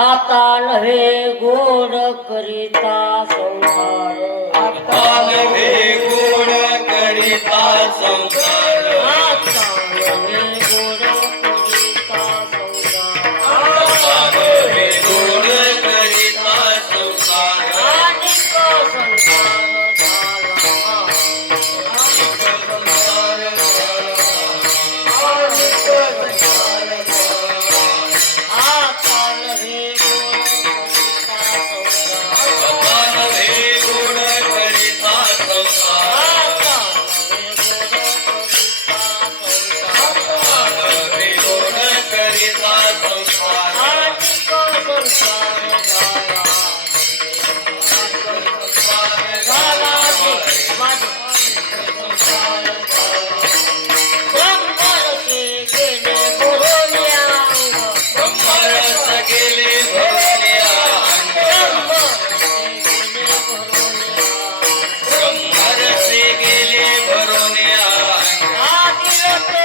आता नव्हे गोड करिता संसार, आता नव्हे गोड करिता संसार, आता नव्हे गोड करिता संसार, आता नव्हे गोड करिता संसार, अनेक संसार झाला, आता नव्हे गोड करिता संसार, आता नव्हे गोड करिता संसार, अनेक संसार झाला, ब्रह्मरसे गेले भरून अंग, ब्रह्मरस गेले भरून अंग, ब्रह्मरसे गेले भरून अंग, आदिल तो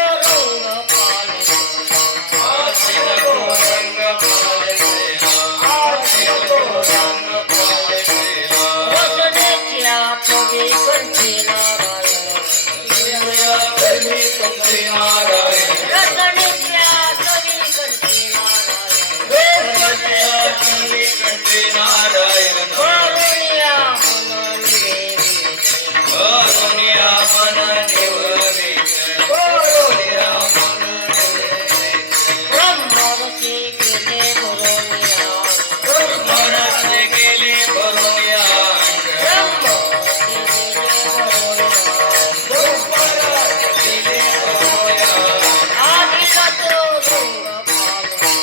रंग पालवेला, आदिल तो रंग पालवेला, रसनेच्या पगे कंठी नारायण, कवी कंठी नारायण, रसनेच्या पगे कंठी नारायण, कवी कंठी नारायण, करुणिया मन निवेदित, करुणिया मन निवदित, करुणिया मन निवदित, ब्रह्मरसे गेले भरून अंग, ब्रह्मरसे गेले भरून अंग, ब्रह्मरसे गेले भरून अंग, ब्रह्मरसे गेले भरून अंग, आदिल तो रंग पालवे,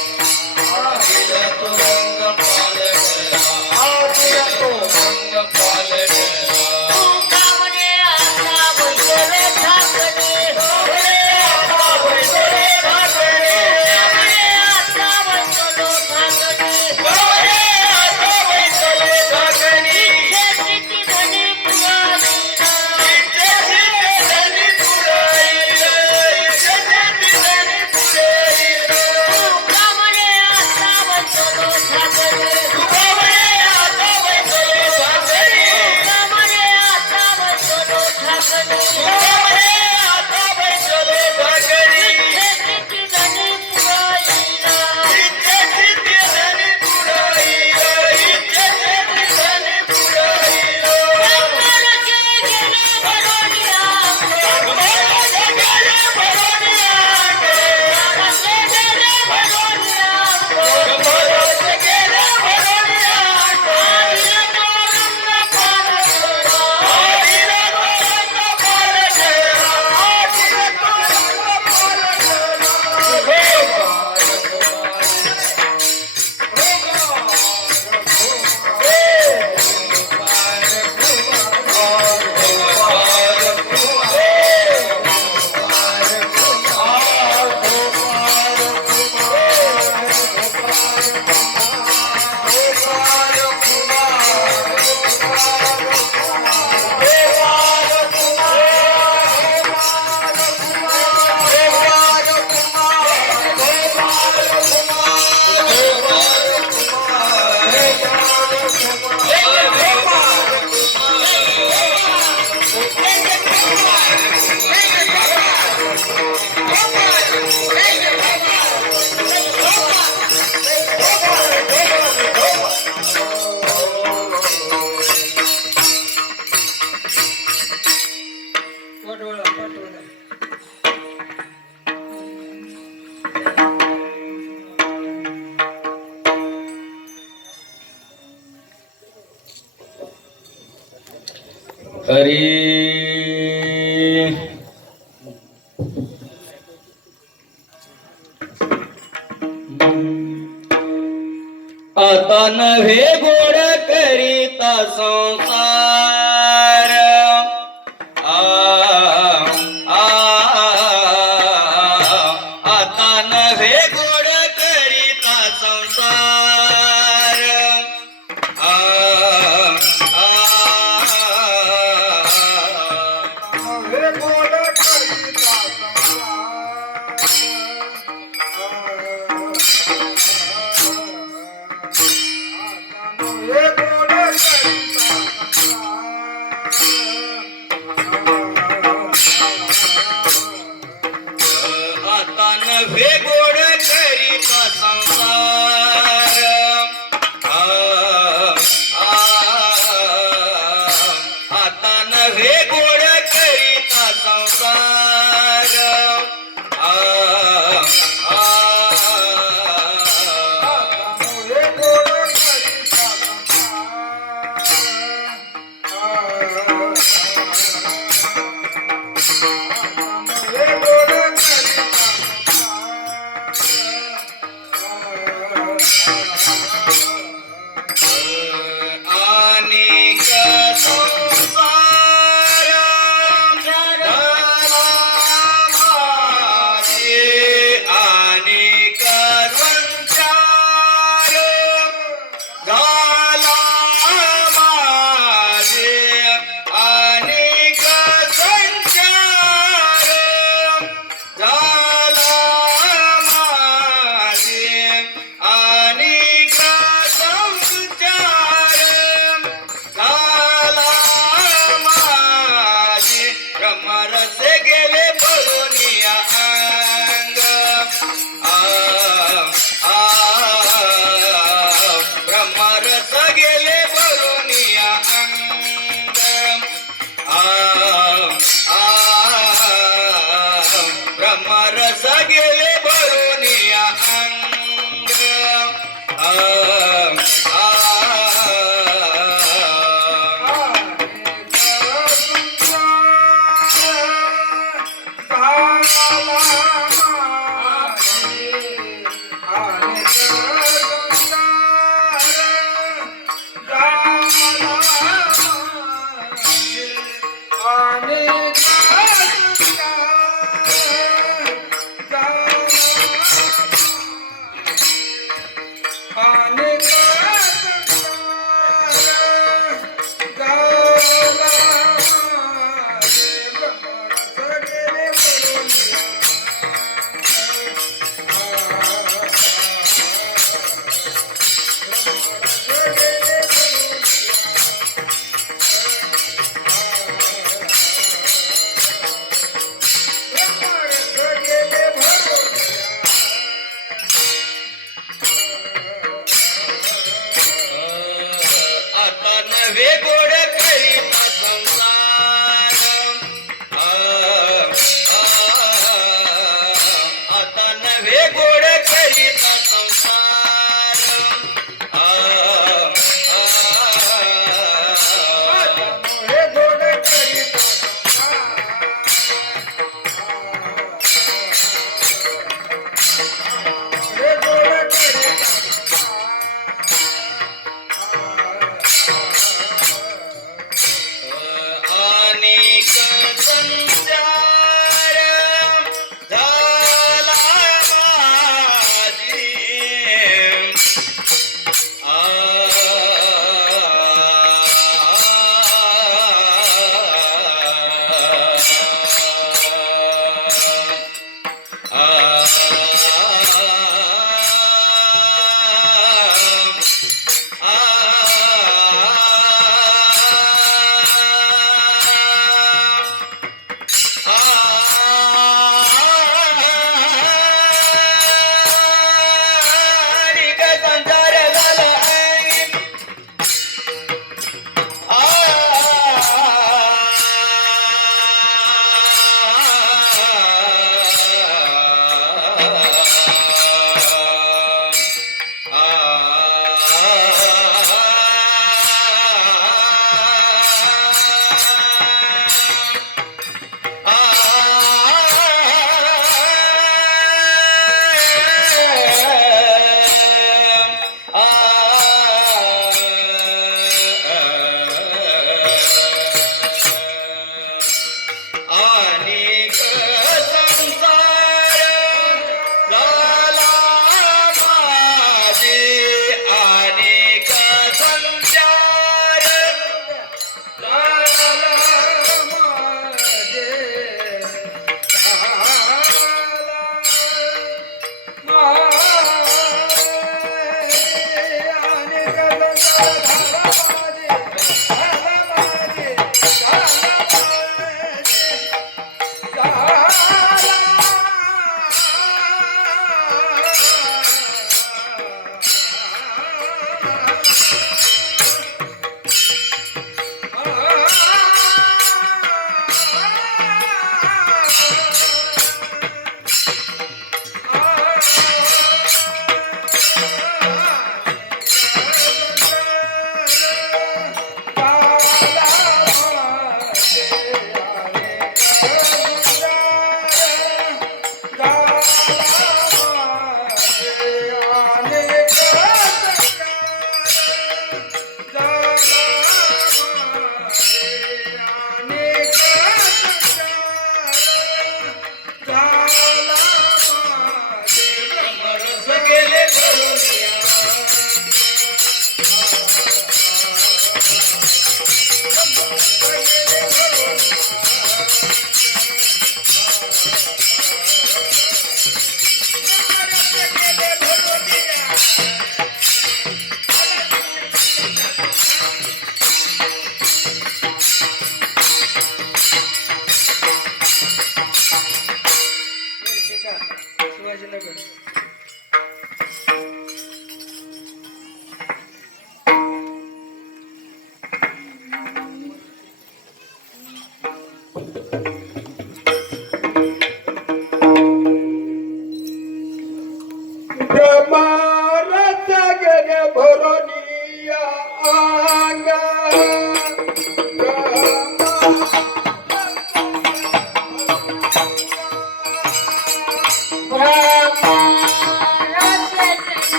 आदिल तो रंग पालवेला, आदिल तो रंग पालवेला, तू कामने आता बैसले ठाकरे, कामने आता बैसले ठाकरे, कामने आता बैसलो ठाकरे, कामने आता बैसले ठाकरे, इच्छेची धनी पुराणीला, इच्छेची धनी पुराईला, इच्छेची धनी पुराईला, तू कामने आता बैसलो ठाकरे, कामने आता बैसले ठाकरे, कामने आता बैसलो ठाकरे, कामने आता बैसले ठाकरे, इच्छेची धनी पुराणीला, इच्छेची धनी पुराईला, इच्छेची धनी पुराईला, ब्रह्मरसे गेले भरून अंग, ब्रह्मरसे गेले भरून अंग, ब्रह्मरसे गेले भरून अंग, ब्रह्मरसे गेले भरून अंग, आदिल तो रंग पालवेला, आदिल तो रंग पालवेला, आदिल तो रंग हरी आता नव्हे गोड करिता संसार, आता नव्हे गोड करिता संसार,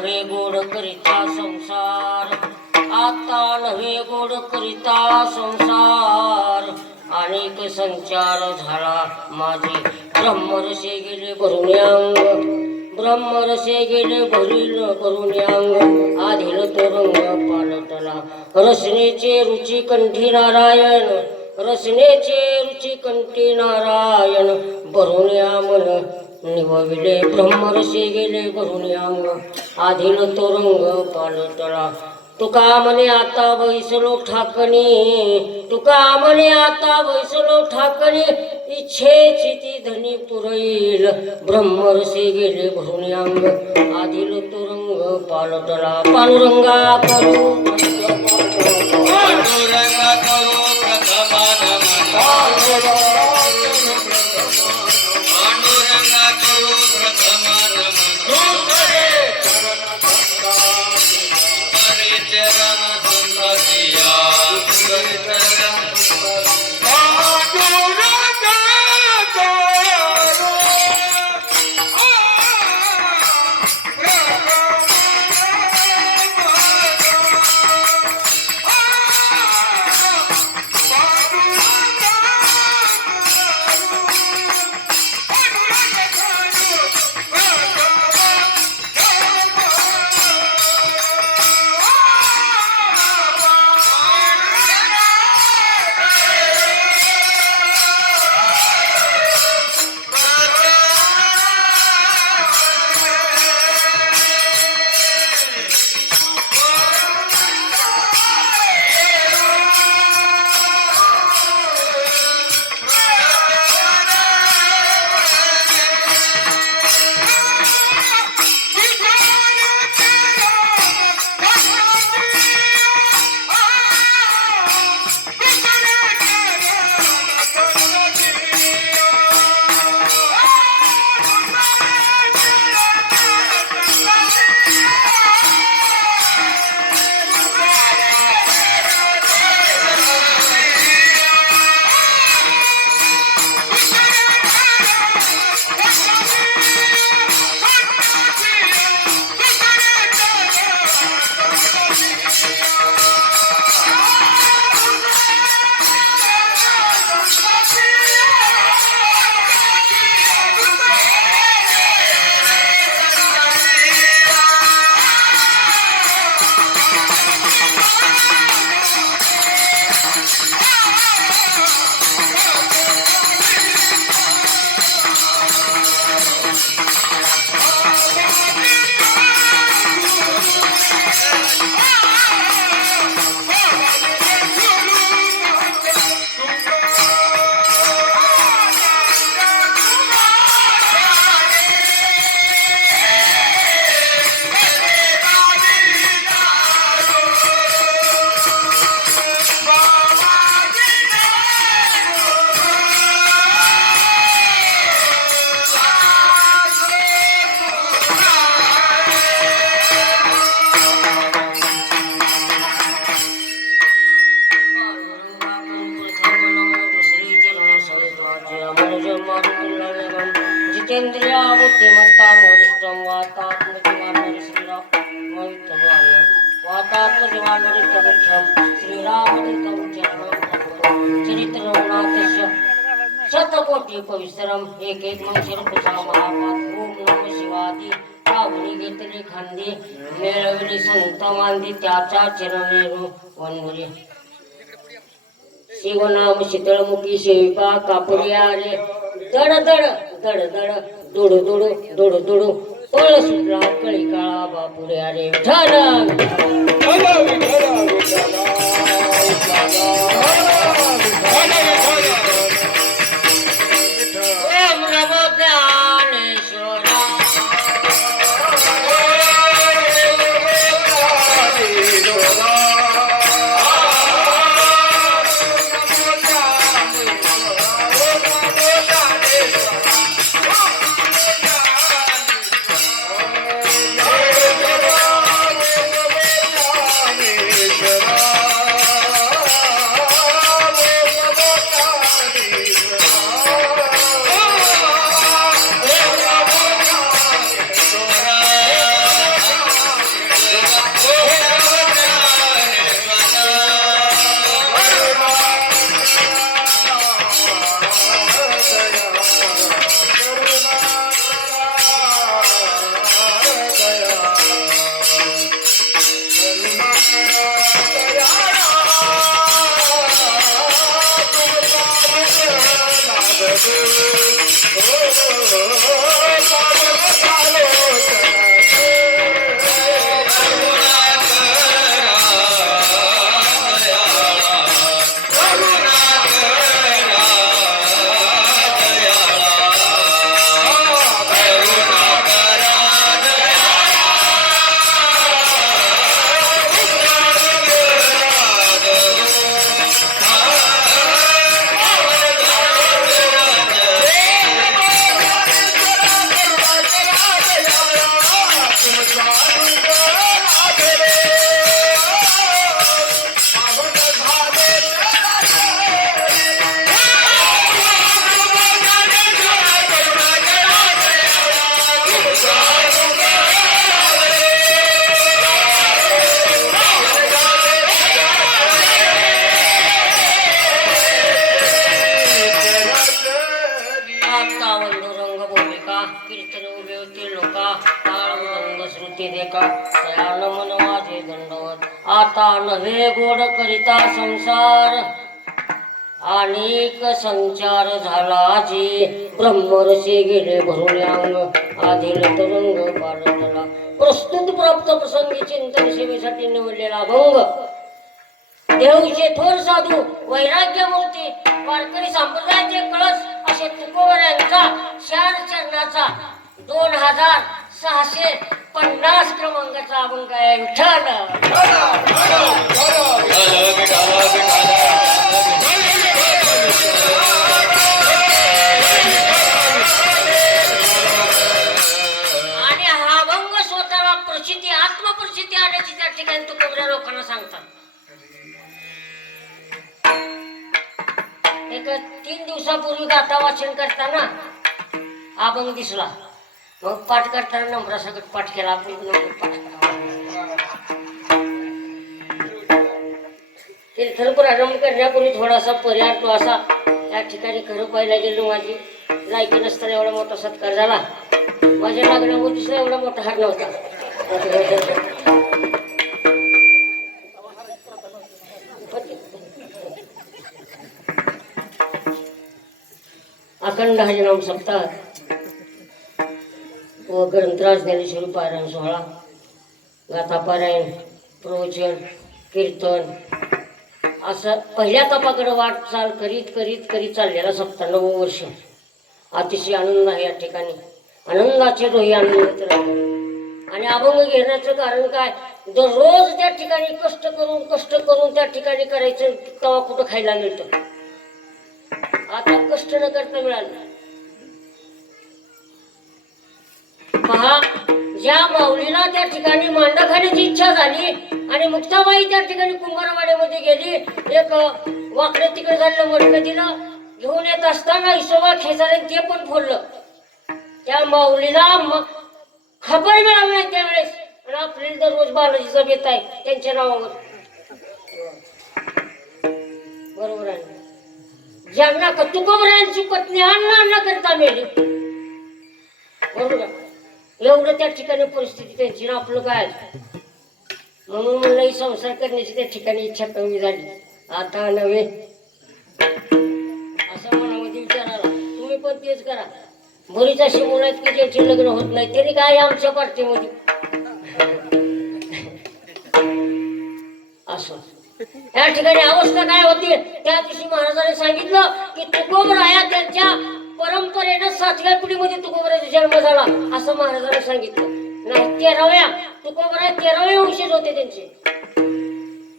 नव्हे गोड करिता संसार, आता नव्हे गोड करिता संसार, अनेक संचार झाला माझे, ब्रह्मरसे गेले भरून अंग, ब्रह्मरसे गेले भरून अंग, आधील तो रंग पालटला, रसनेचे रुची कंठी नारायण, रसनेचे रुची कंठी नारायण, भरून मन निवविले, ब्रह्मरसे गेले भरून अंग, आधील तो रंग पालटला, तुका म्हणे आता बैसलो ठाकणी, तुका म्हणे आता बैसलो ठाकणी, इच्छेची ती धनी पुरईल, ब्रह्मरसे गेले भरून अंग, आधील तो रंग पालटला, पांडुरंगा करू पांडुरंगा करू प्रथमा नमन, पांडुरंगा करू प्रथमा नमन, चरण संततिया जितेंद्रिया बुद्धिमत्ता मोरिष्टम वातात्मजिवानरिष्ठम वातात्मजिवानरिष्ठमुख्यम श्रीरामनितं चरित्ररघुनाथस्य शतकोटी पवित्रम एक एक मंशरपुषा महापात ओम नम शिवादी पावनी घेतले खांदी मिळवली संत मांदी त्याचा चरणेरू वनमुली शिवनाम शीतळमुखी सेविका कापुरी आले दड दड दड दड दुडू दुडू दुडू दुडू पळ सुटला कळी काळा बापुरे आले विठ्ठल ओम नमो ज्ञानेश्वरा कीर्तन उभे होते लोका ताळ मृदंग श्रुती देखा तयान मन माझे दंडवत आता नव्हे गोड करिता संसार अनेक संचार झाला जी ब्रह्मरसे गेले भरून अंग आधील तरंग पाडला प्रस्तुत प्राप्त प्रसंगी चिंतन सेवेसाठी निवडलेला अभंग देऊचे थोर साधू वैराग्य मूर्ती वारकरी संप्रदायाचे कळस असे तुकोबऱ्यांचा चार चरणाचा 2650 क्रमांकाचा अभंग आहे विठ्ठल. आणि हा अभंग स्वतःला प्रचिती आत्मप्रचिती आल्याची त्या ठिकाणी तुकोबऱ्या लोकांना सांगतात. एक 3 दिवसापूर्वी गाथा वाचन करताना अभंग दिसला. मग पाठ करताना नम्रासकट पाठ केला. आपण पाठ कीर्तन प्रारंभ करण्यापूर्वी थोडासा पर्याय तो असा या ठिकाणी खरं पाहायला गेलो. माझी लायकी नसताना एवढा मोठा सत्कार झाला. माझ्या लागण्यावर दिसला एवढा मोठा हार नव्हता. अखंड हरिनाम सप्ताह व ग्रंथराज ज्ञानेश्वरी पारायण सोहळा, गाथा पारायण, प्रवचन, कीर्तन असं पहिल्या तपाकडे वाटचाल करीत करीत करीत चाललेला 97 वर्ष. अतिशय आनंद आहे या ठिकाणी. आनंदाचे डोही आनंद राहिले. आणि अभंग घेण्याचं कारण काय, दररोज त्या ठिकाणी कष्ट करून त्या ठिकाणी करायचं तेव्हा कुठं खायला मिळतं. आता कष्ट न करता मिळालं. पहा, ज्या माऊलीला त्या ठिकाणी मांडा खाण्याची इच्छा झाली आणि मुक्ताबाई त्या ठिकाणी कुंभारवाड्यामध्ये गेली. एक वाकडे तिकडे झालेलं मडकं दिलं. घेऊन येत असताना हिशोबा खेचाऱ्याने ते पण फोडलं. त्या माऊलीला खबर मिळाली नाही त्यावेळेस. आणि आपल्याला दररोज बालाजीचा बेत आहे त्यांच्या नावावर. बरोबर आहे. ज्यांना तुकोबऱ्यांची पत्नी अण्णा करता मेली. बरोबर. एवढं त्या ठिकाणी परिस्थिती त्यांची ना आपलं काय. म्हणून म्हणलं संसार करण्याची त्या ठिकाणी इच्छा कमी झाली. आता नव्हे असं मनामध्ये विचार आला. तुम्ही पण तेच करा. बरीच अशी मुलं आहेत की ज्यांचे लग्न होत नाही. तरी काय आमच्या पार्टीमध्ये असं या ठिकाणी अवस्था काय होती. त्या दिवशी महाराजांनी सांगितलं की तुकोबराया त्यांच्या परंपरेनं 7व्या पिढीमध्ये तुकोबराचा जन्म झाला असं महाराजांनी सांगितलं. नाही, 13व्या तुकोबराय 13वे वंशज होते त्यांचे.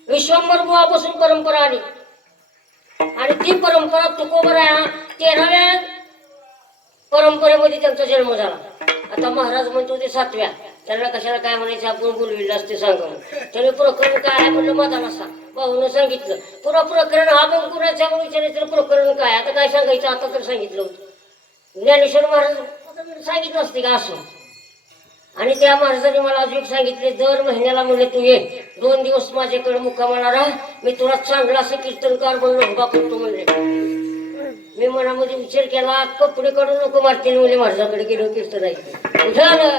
विश्वंभर बुवापासून परंपरा आली आणि ती परंपरा तुकोबराया 13व्या परंपरेमध्ये त्यांचा जन्म झाला. आता महाराज म्हणतो ते 7व्या. त्यांना कशाला काय म्हणायचं आपण बोलविलं असते सांगून. त्याने प्रकरण काय आहे म्हणलं मधाला सांग. भाऊनं सांगितलं पुरा प्रकरण आपण कुणाच्या विचारायचं प्रकरण काय. आता काय सांगायचं. आता तर सांगितलं होतं. ज्ञानेश्वर महाराज सांगितलं असते का असं. आणि त्या महाराजांनी मला अजून सांगितले दर महिन्याला म्हणले तू ये 2 दिवस माझ्याकडे मुक्कामाला राहा. मी तुला चांगला असं कीर्तनकार म्हणून उभा करतो म्हणले. मी मनामध्ये विचार केला कपडे काढून नको मारतील म्हणजे महाराजाकडे गेलो कीर्तन ऐकलं झालं.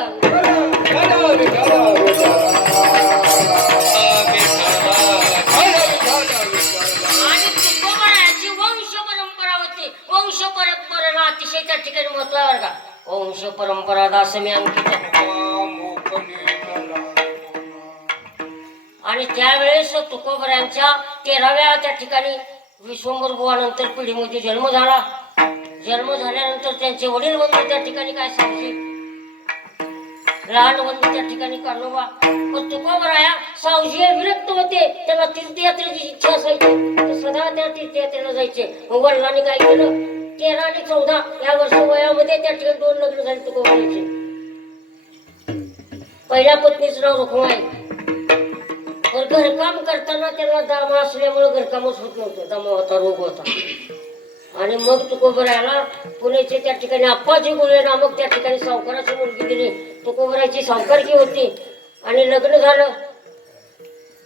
आणि तुकोबरायाची वंश परंपरा होती. वंश परंपरेला अतिशय त्या ठिकाणी महत्व आहे का. वंश परंपरा दास मी अंकित. आणि त्यावेळेस तुकोबऱ्यांच्या 13व्या त्या ठिकाणी विश्वंभर बुवानंतर पिढीमध्ये जन्म झाला. जन्म झाल्यानंतर त्यांचे वडील बंधू त्या ठिकाणी काय सांगते. लहान बंधू त्या ठिकाणी काढोबा. पण तुकोबराया सावजी विरक्त होते. त्यांना तीर्थयात्रेची इच्छा असायची. तर सदा त्या तीर्थयात्रेला जायचे. वडिलांनी काय केलं 13 आणि 14 या वर्ष वयामध्ये त्या ठिकाणी 2 लग्न झाले तुकोबरायांचे. पहिल्या पत्नीचं नाव रुक्माई. पण घरकाम करताना त्यांना दमा असल्यामुळे घरकामच होत नव्हतं. दमा होता, रोग होता. आणि मग तुकोबरायाला पुण्याचे त्या ठिकाणी अप्पाजी गुळे नामक त्या ठिकाणी सावकाराची मुलगी दिली. तुकोबरायाची सावकारकी होती आणि लग्न झालं.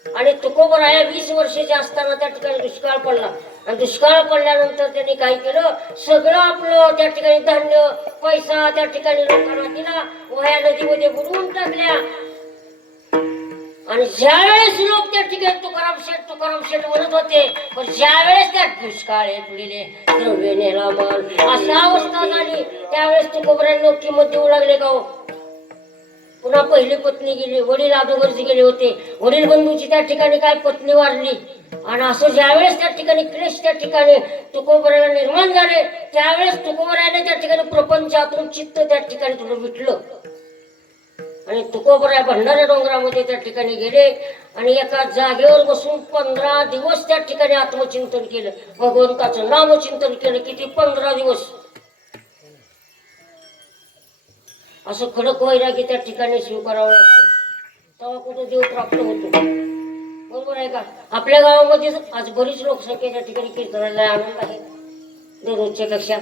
आणि तुकोबराया 20 वर्षाचे असताना त्या ठिकाणी दुष्काळ पडला. आणि दुष्काळ पडल्यानंतर त्यांनी काय केलं, सगळं आपलं त्या ठिकाणी धान्य पैसा त्या ठिकाणी लोकांना दिला, वह्या नदीमध्ये बुडवून टाकल्या. आणि ज्यावेळेस लोक त्या ठिकाणी तुकाराम शेठ म्हणत होते, पण ज्यावेळेस त्या दुष्काळ पडले द्रव्य नेला मान अशा अवस्था झाली, त्यावेळेस तुकोबरांना किंमत देऊ लागले का हो. पुन्हा पहिली पत्नी गेली, वडील अगोदरच गेले होते, वडील बंधूची त्या ठिकाणी काय पत्नी वारली. आणि असं ज्यावेळेस त्या ठिकाणी क्लेश त्या ठिकाणी तुकोबराला निर्माण झाले, त्यावेळेस तुकोबराने त्या ठिकाणी प्रपंचातून चित्त त्या ठिकाणी थोडं विटलं. आणि तुकोबराय भंडारा डोंगरामध्ये त्या ठिकाणी गेले आणि एका जागेवर बसून 15 दिवस त्या ठिकाणी आत्मचिंतन केलं, भगवंताचं नामचिंतन केलं. किती 15 दिवस. असं खडक वैरागी त्या ठिकाणी स्वीकारावं लागतं, तेव्हा कुठं देव प्राप्त होतो. बरोबर आहे का. आपल्या गावामध्ये आज बरीच लोकसंख्या त्या ठिकाणी कीर्तनाला आनंद आहे दररोजच्या पेक्षा,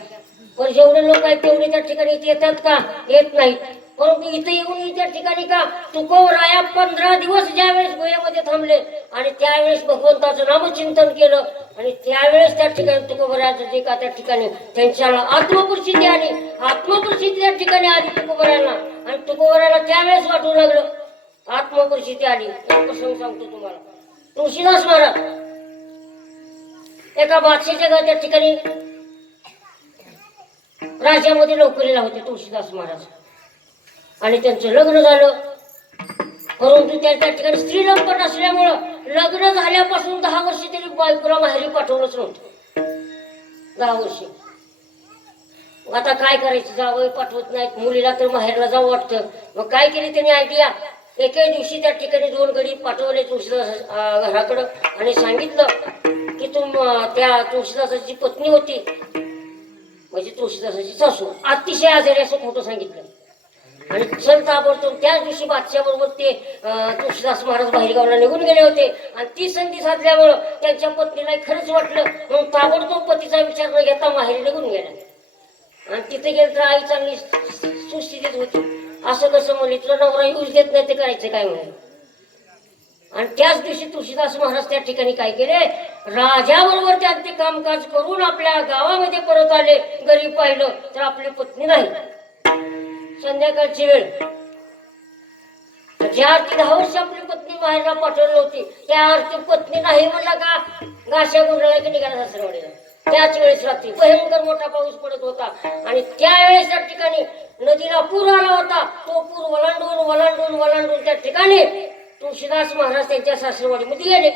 पण जेवढे लोक आहेत तेवढे त्या ठिकाणी इथे येतात का, येत नाहीत. परंतु इथे येऊन त्या ठिकाणी का तुकोबराया 15 दिवस ज्यावेळेस गोव्यामध्ये थांबले आणि त्यावेळेस भगवंताचं नामचिंतन केलं आणि त्यावेळेस त्या ठिकाणी तुकोबरायाचं जे का त्या ठिकाणी त्यांच्याला आत्मप्रसिद्धी आली, आत्मप्रसिद्धी त्या ठिकाणी आली तुकोबरायांना. आणि तुकोबरायाला त्यावेळेस वाटू लागलं आत्मप्रसिद्धी आली. एक प्रसंग सांगतो तुम्हाला. तुळशीदास महाराज एका बादशाच्या त्या ठिकाणी राज्यामध्ये नोकरीला होते तुळशीदास महाराज. आणि त्यांचं लग्न झालं, परंतु त्या ठिकाणी स्त्री लंपट असल्यामुळं लग्न झाल्यापासून 10 वर्ष तरी बायकोला माहेरी पाठवलंच नव्हतं. 10 वर्ष. आता काय करायचं, जावं पाठवत नाहीत, मुलीला तर माहेरला जावं वाटतं. मग काय केली त्यांनी आयडिया, एके दिवशी त्या ठिकाणी 2 गडी पाठवले तुळशीदास घराकडं आणि सांगितलं की त्या तुळशीदासाची पत्नी होती, म्हणजे तुळशीदासाची सासू अतिशय आजारी, असं खोटं सांगितलं. आणि चल ताबडतोब त्याच दिवशी बादशाह बरोबर ते तुळशीदास महाराज बाहेरगावला निघून गेले होते. आणि ती संधी साधल्यामुळं त्यांच्या पत्नीला खरंच वाटलं, म्हणून ताबडतोब पतीचा विचार न घेता माहेरी निघून गेला. आणि तिथे गेलं तर आई चांगली सुस्थितीत होती. असं कसं म्हणले, तुला नवरा यूज देत नाही ते करायचं काय म्हणून. आणि त्याच दिवशी तुळशीदास महाराज त्या ठिकाणी काय केले, राजाबरोबर त्यांचे कामकाज करून आपल्या गावामध्ये परत आले. घरी पाहिलं तर आपली पत्नी नाही. संध्याकाळची वेळ, ज्या अर्थी 10 वर्ष आपली पत्नी माहेरला पाठवली होती, त्या अर्थी पत्नी नाही म्हणला का गाशा गुंडळा की निघाला सासरवाडीला. त्याच वेळेस रात्री भयंकर मोठा पाऊस पडत होता आणि त्यावेळेस त्या ठिकाणी नदीला पूर आला होता. तो पूर वलांडून त्या ठिकाणी तुळशीदास महाराज त्यांच्या सासरवाडीमध्ये गेले.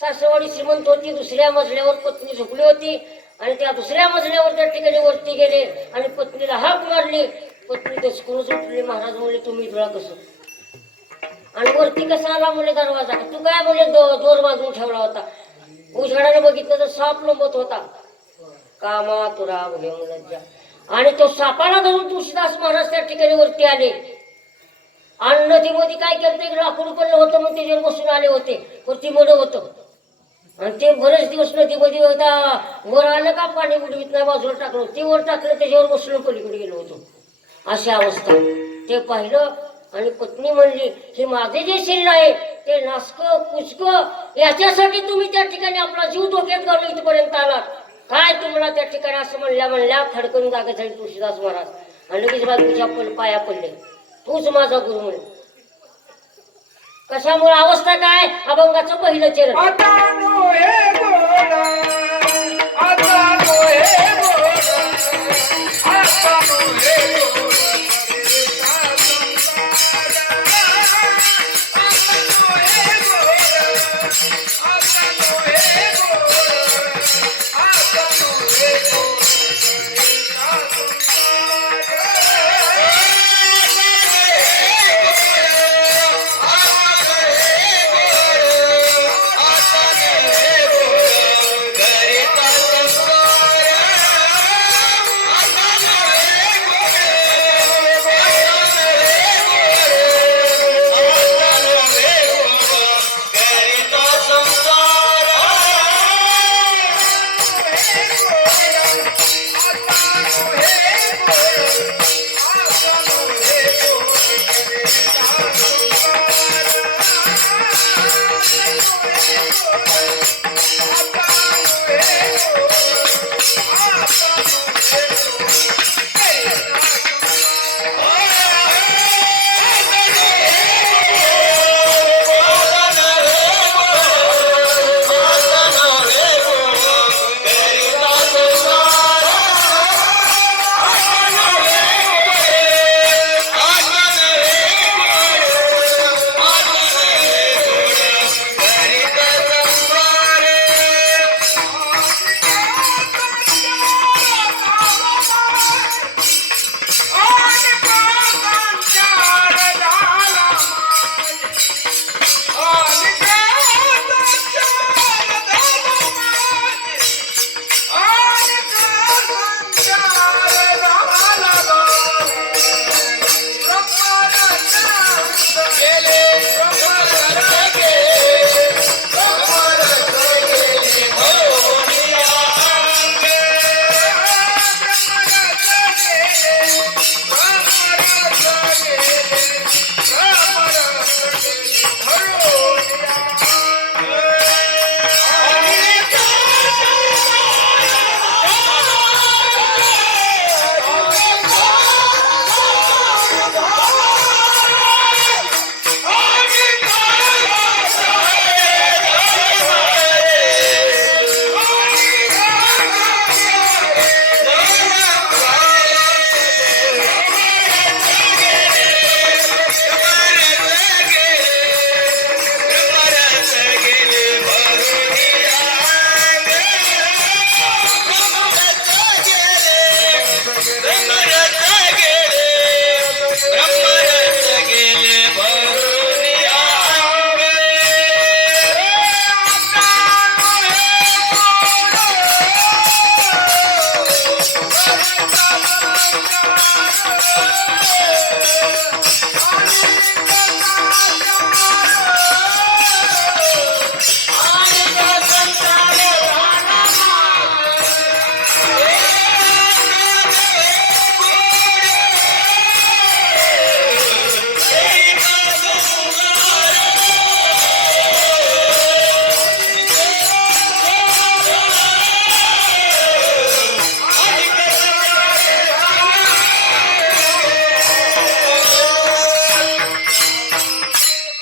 सासरवाडी श्रीमंत होती, दुसऱ्या मजल्यावर पत्नी झोपली होती आणि त्या दुसऱ्या मजल्यावर त्या ठिकाणी वरती गेले आणि पत्नीला हाक मारली. पत्नी दचकूनच उठली. महाराज म्हणले, तुम्ही तुला कसं आणि वरती कसा आला म्हणले दरवाजा, तू काय म्हणले दोर बांधून ठेवला होता. उजेडाने बघितलं तर साप लोंबत होता. कामा तुरा मुलांच्या. आणि तो सापाला धरून तुळशीदास महाराज त्या ठिकाणी वरती आले. आणि नदीमध्ये काय केलं, एक लाकूड पडलं होतं मग त्याच्यावर बसून आले होते. वरती मड होतं आणि ते बरेच दिवस नदीमध्ये होता. वर आलं का पाणी बुडवीत नाही, बाजूला टाकलं, ते वर टाकलं, त्याच्यावर बसून पलीकडे गेलो होतो. अशी अवस्था. ते पाहिलं आणि पत्नी म्हणली, हे माझे जे शरीर आहे ते नासकं कुचकं, याच्यासाठी तुम्ही त्या ठिकाणी आपला जीव धोक्यात घालून इथपर्यंत आलात काय. तुम्हाला त्या ठिकाणी असं म्हणल्या खडकून जागा झाली तुळशीदास महाराज. आणि लगेच बाजूच्या पाया पडले, तूच माझा गुरु म्हणून. कशामुळे अवस्था काय, अभंगाचं पहिलं चरण.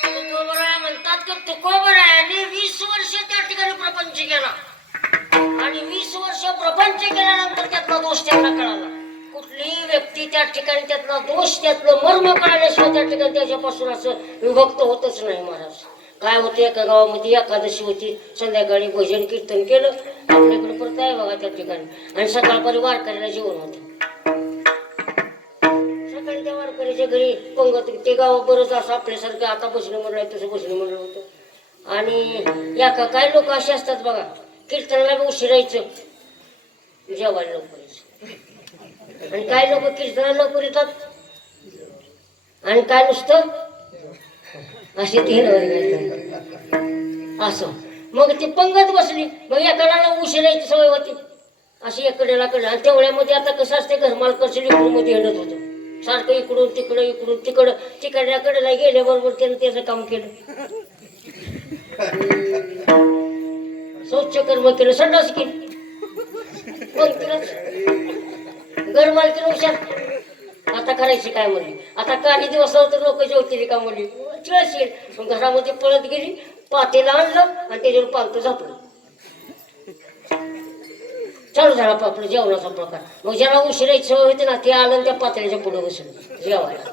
तुकोबराय म्हणतात की तुकोबरायाने 20 वर्ष त्या ठिकाणी प्रपंच केला आणि 20 वर्ष प्रपंच केल्यानंतर त्यातला दोष त्यांना कळाला. कुठलीही व्यक्ती त्या ठिकाणी त्यातला दोष त्यातलं मर्म कळाल्याशिवाय त्या ठिकाणी त्याच्यापासून असं विभक्त होतच नाही महाराज. काय होतं एका गावामध्ये एकादशी होती, संध्याकाळी भजन कीर्तन केलं, आपल्याकडे परत आहे बघा त्या ठिकाणी, आणि सकाळपारी वारकऱ्याला जेवण होतं. सकाळी त्या वारकऱ्याच्या घरी पंगत, ते गाव बरंच असं आपल्यासारखं आता बसणं म्हणलं तसं बसणं म्हणलं होतं. आणि या काही लोक असे असतात बघा, कीर्तनाला बी उशिरायचं, जेवायला लवकर यायचं. आणि काही लोक कीर्तनाला लवकर येतात आणि काय नुसतं असे 3 वर असं. मग ती पंगत बसली, मग एकाला उशिरायची सवय होती अशी एकडेला कडे. आणि तेवढ्यामध्ये आता कसं असते, घरमालकाचं लिकडून मध्ये हिंडत होतं सारखं, इकडून तिकडं तिकडल्या कडेला गेल्याबरोबर त्यानं त्याचं काम केलं, स्वच्छ कर्म केलं, संडास केली. घरमालकीनं हुशार, आता करायची काय म्हणली, आता काही दिवसावर तर लोक जेवतील का म्हणली, चिळशील. मग घरामध्ये पळत गेली, पातेला आणलं आणि त्याच्यावर पालतं झापलं. चालू झाला आपलं जेवणाचा प्रकार. मग ज्याला उशिरायची सवय होती ना, ते आलं त्या पातेल्याच्या पुढे बसलं जेवायला.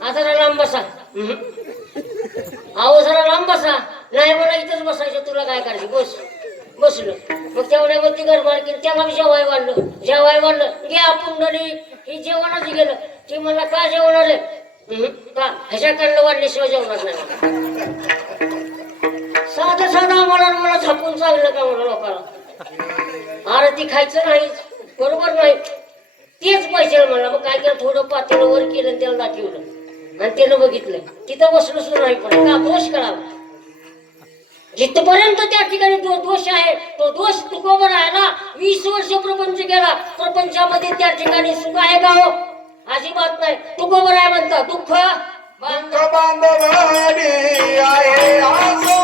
आता जरा लांब बसा, अहो जरा लांब बसा, नाही मला इथंच बसायचं, तुला काय करायचं, बस. बसलं. मग तेवढ्यामध्ये घरमालकी त्याला जेवाय वाढलं घ्या पुंडली, हे जेवणाच गेलं. ते मला का जेवण आलं, का ह्याच्याकडलं वाढल्याशिवाय जेवणार नाही. साधं मला झापून चाललं का मला लोकांना, अरे ती खायचं नाही, बरोबर नाही, तेच पाहिजे मला. मग काय केलं, थोडं पातेलं वर केलं आणि त्याला दाखवलं आणि त्यानं बघितलं, तिथं बसलं सुद्धा नाही पडत का, दोष कळाला. जिथपर्यंत त्या ठिकाणी जो दोष आहे, तो दोष तुकोबरायाला 20 वर्ष प्रपंच केला. प्रपंचामध्ये त्या ठिकाणी सुख आहे का हो, अजिबात नाही. तुकोबराय म्हणतात दुःख बांधवाडी आहे आसो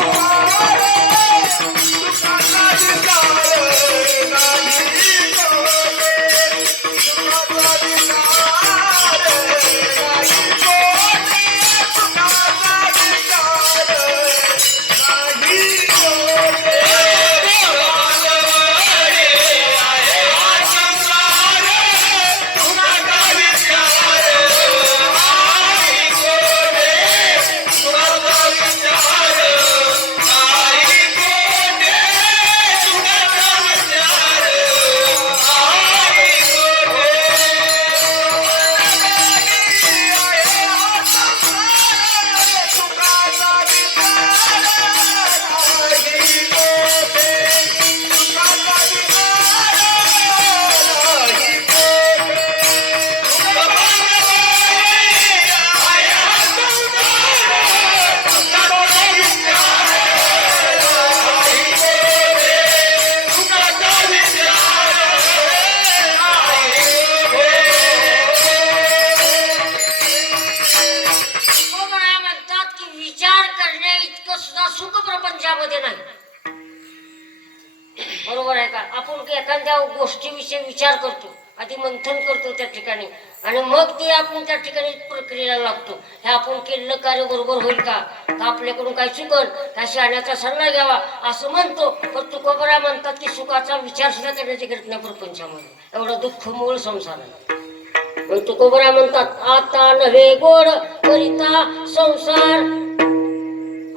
एखाद्या गोष्टीविषयी विचार करतो, आधी मंथन करतो त्या ठिकाणी, आणि मग ते आपण त्या ठिकाणी प्रक्रियेला लागतो. हे आपण केलेलं कार्य बरोबर होईल का, आपल्याकडून काय चुकल, काय शहाण्याचा सल्ला घ्यावा असं म्हणतो. पण तुकोबराय म्हणतात की सुखाचा विचार सुद्धा करण्याची गरज नाही प्रपंचामध्ये, एवढं दुःख मूळ संसार आहे. पण तुकोबराय म्हणतात आता नव्हे गोड करिता संसार,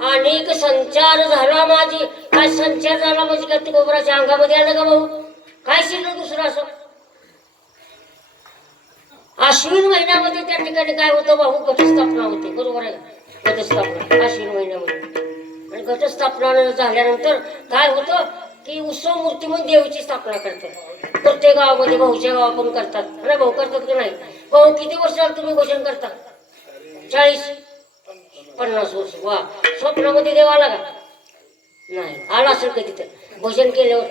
अनेक संचार झाला माझी. काय संचार झाला म्हणजे काय तुकोबराच्या अंगामध्ये आलं का भाऊ, काय शिरलं दुसरं असं. अश्विन महिन्यामध्ये त्या ठिकाणी काय होतं भाऊ, घटस्थापना होते, बरोबर आहे, घटस्थापना अश्विन महिन्यामध्ये. आणि घटस्थापना झाल्यानंतर काय होतं की उत्सव मूर्ती म्हणून देवीची स्थापना करतात. प्रत्येक गावामध्ये, भाऊच्या गावा पण करतात, नाही भाऊ करतात की नाही, भाऊ किती वर्षाला तुम्ही भोजन करता? 40-50 वर्ष. वा, स्वप्नामध्ये देव आला का? नाही. आला असेल का तिथं भोजन केल्यावर?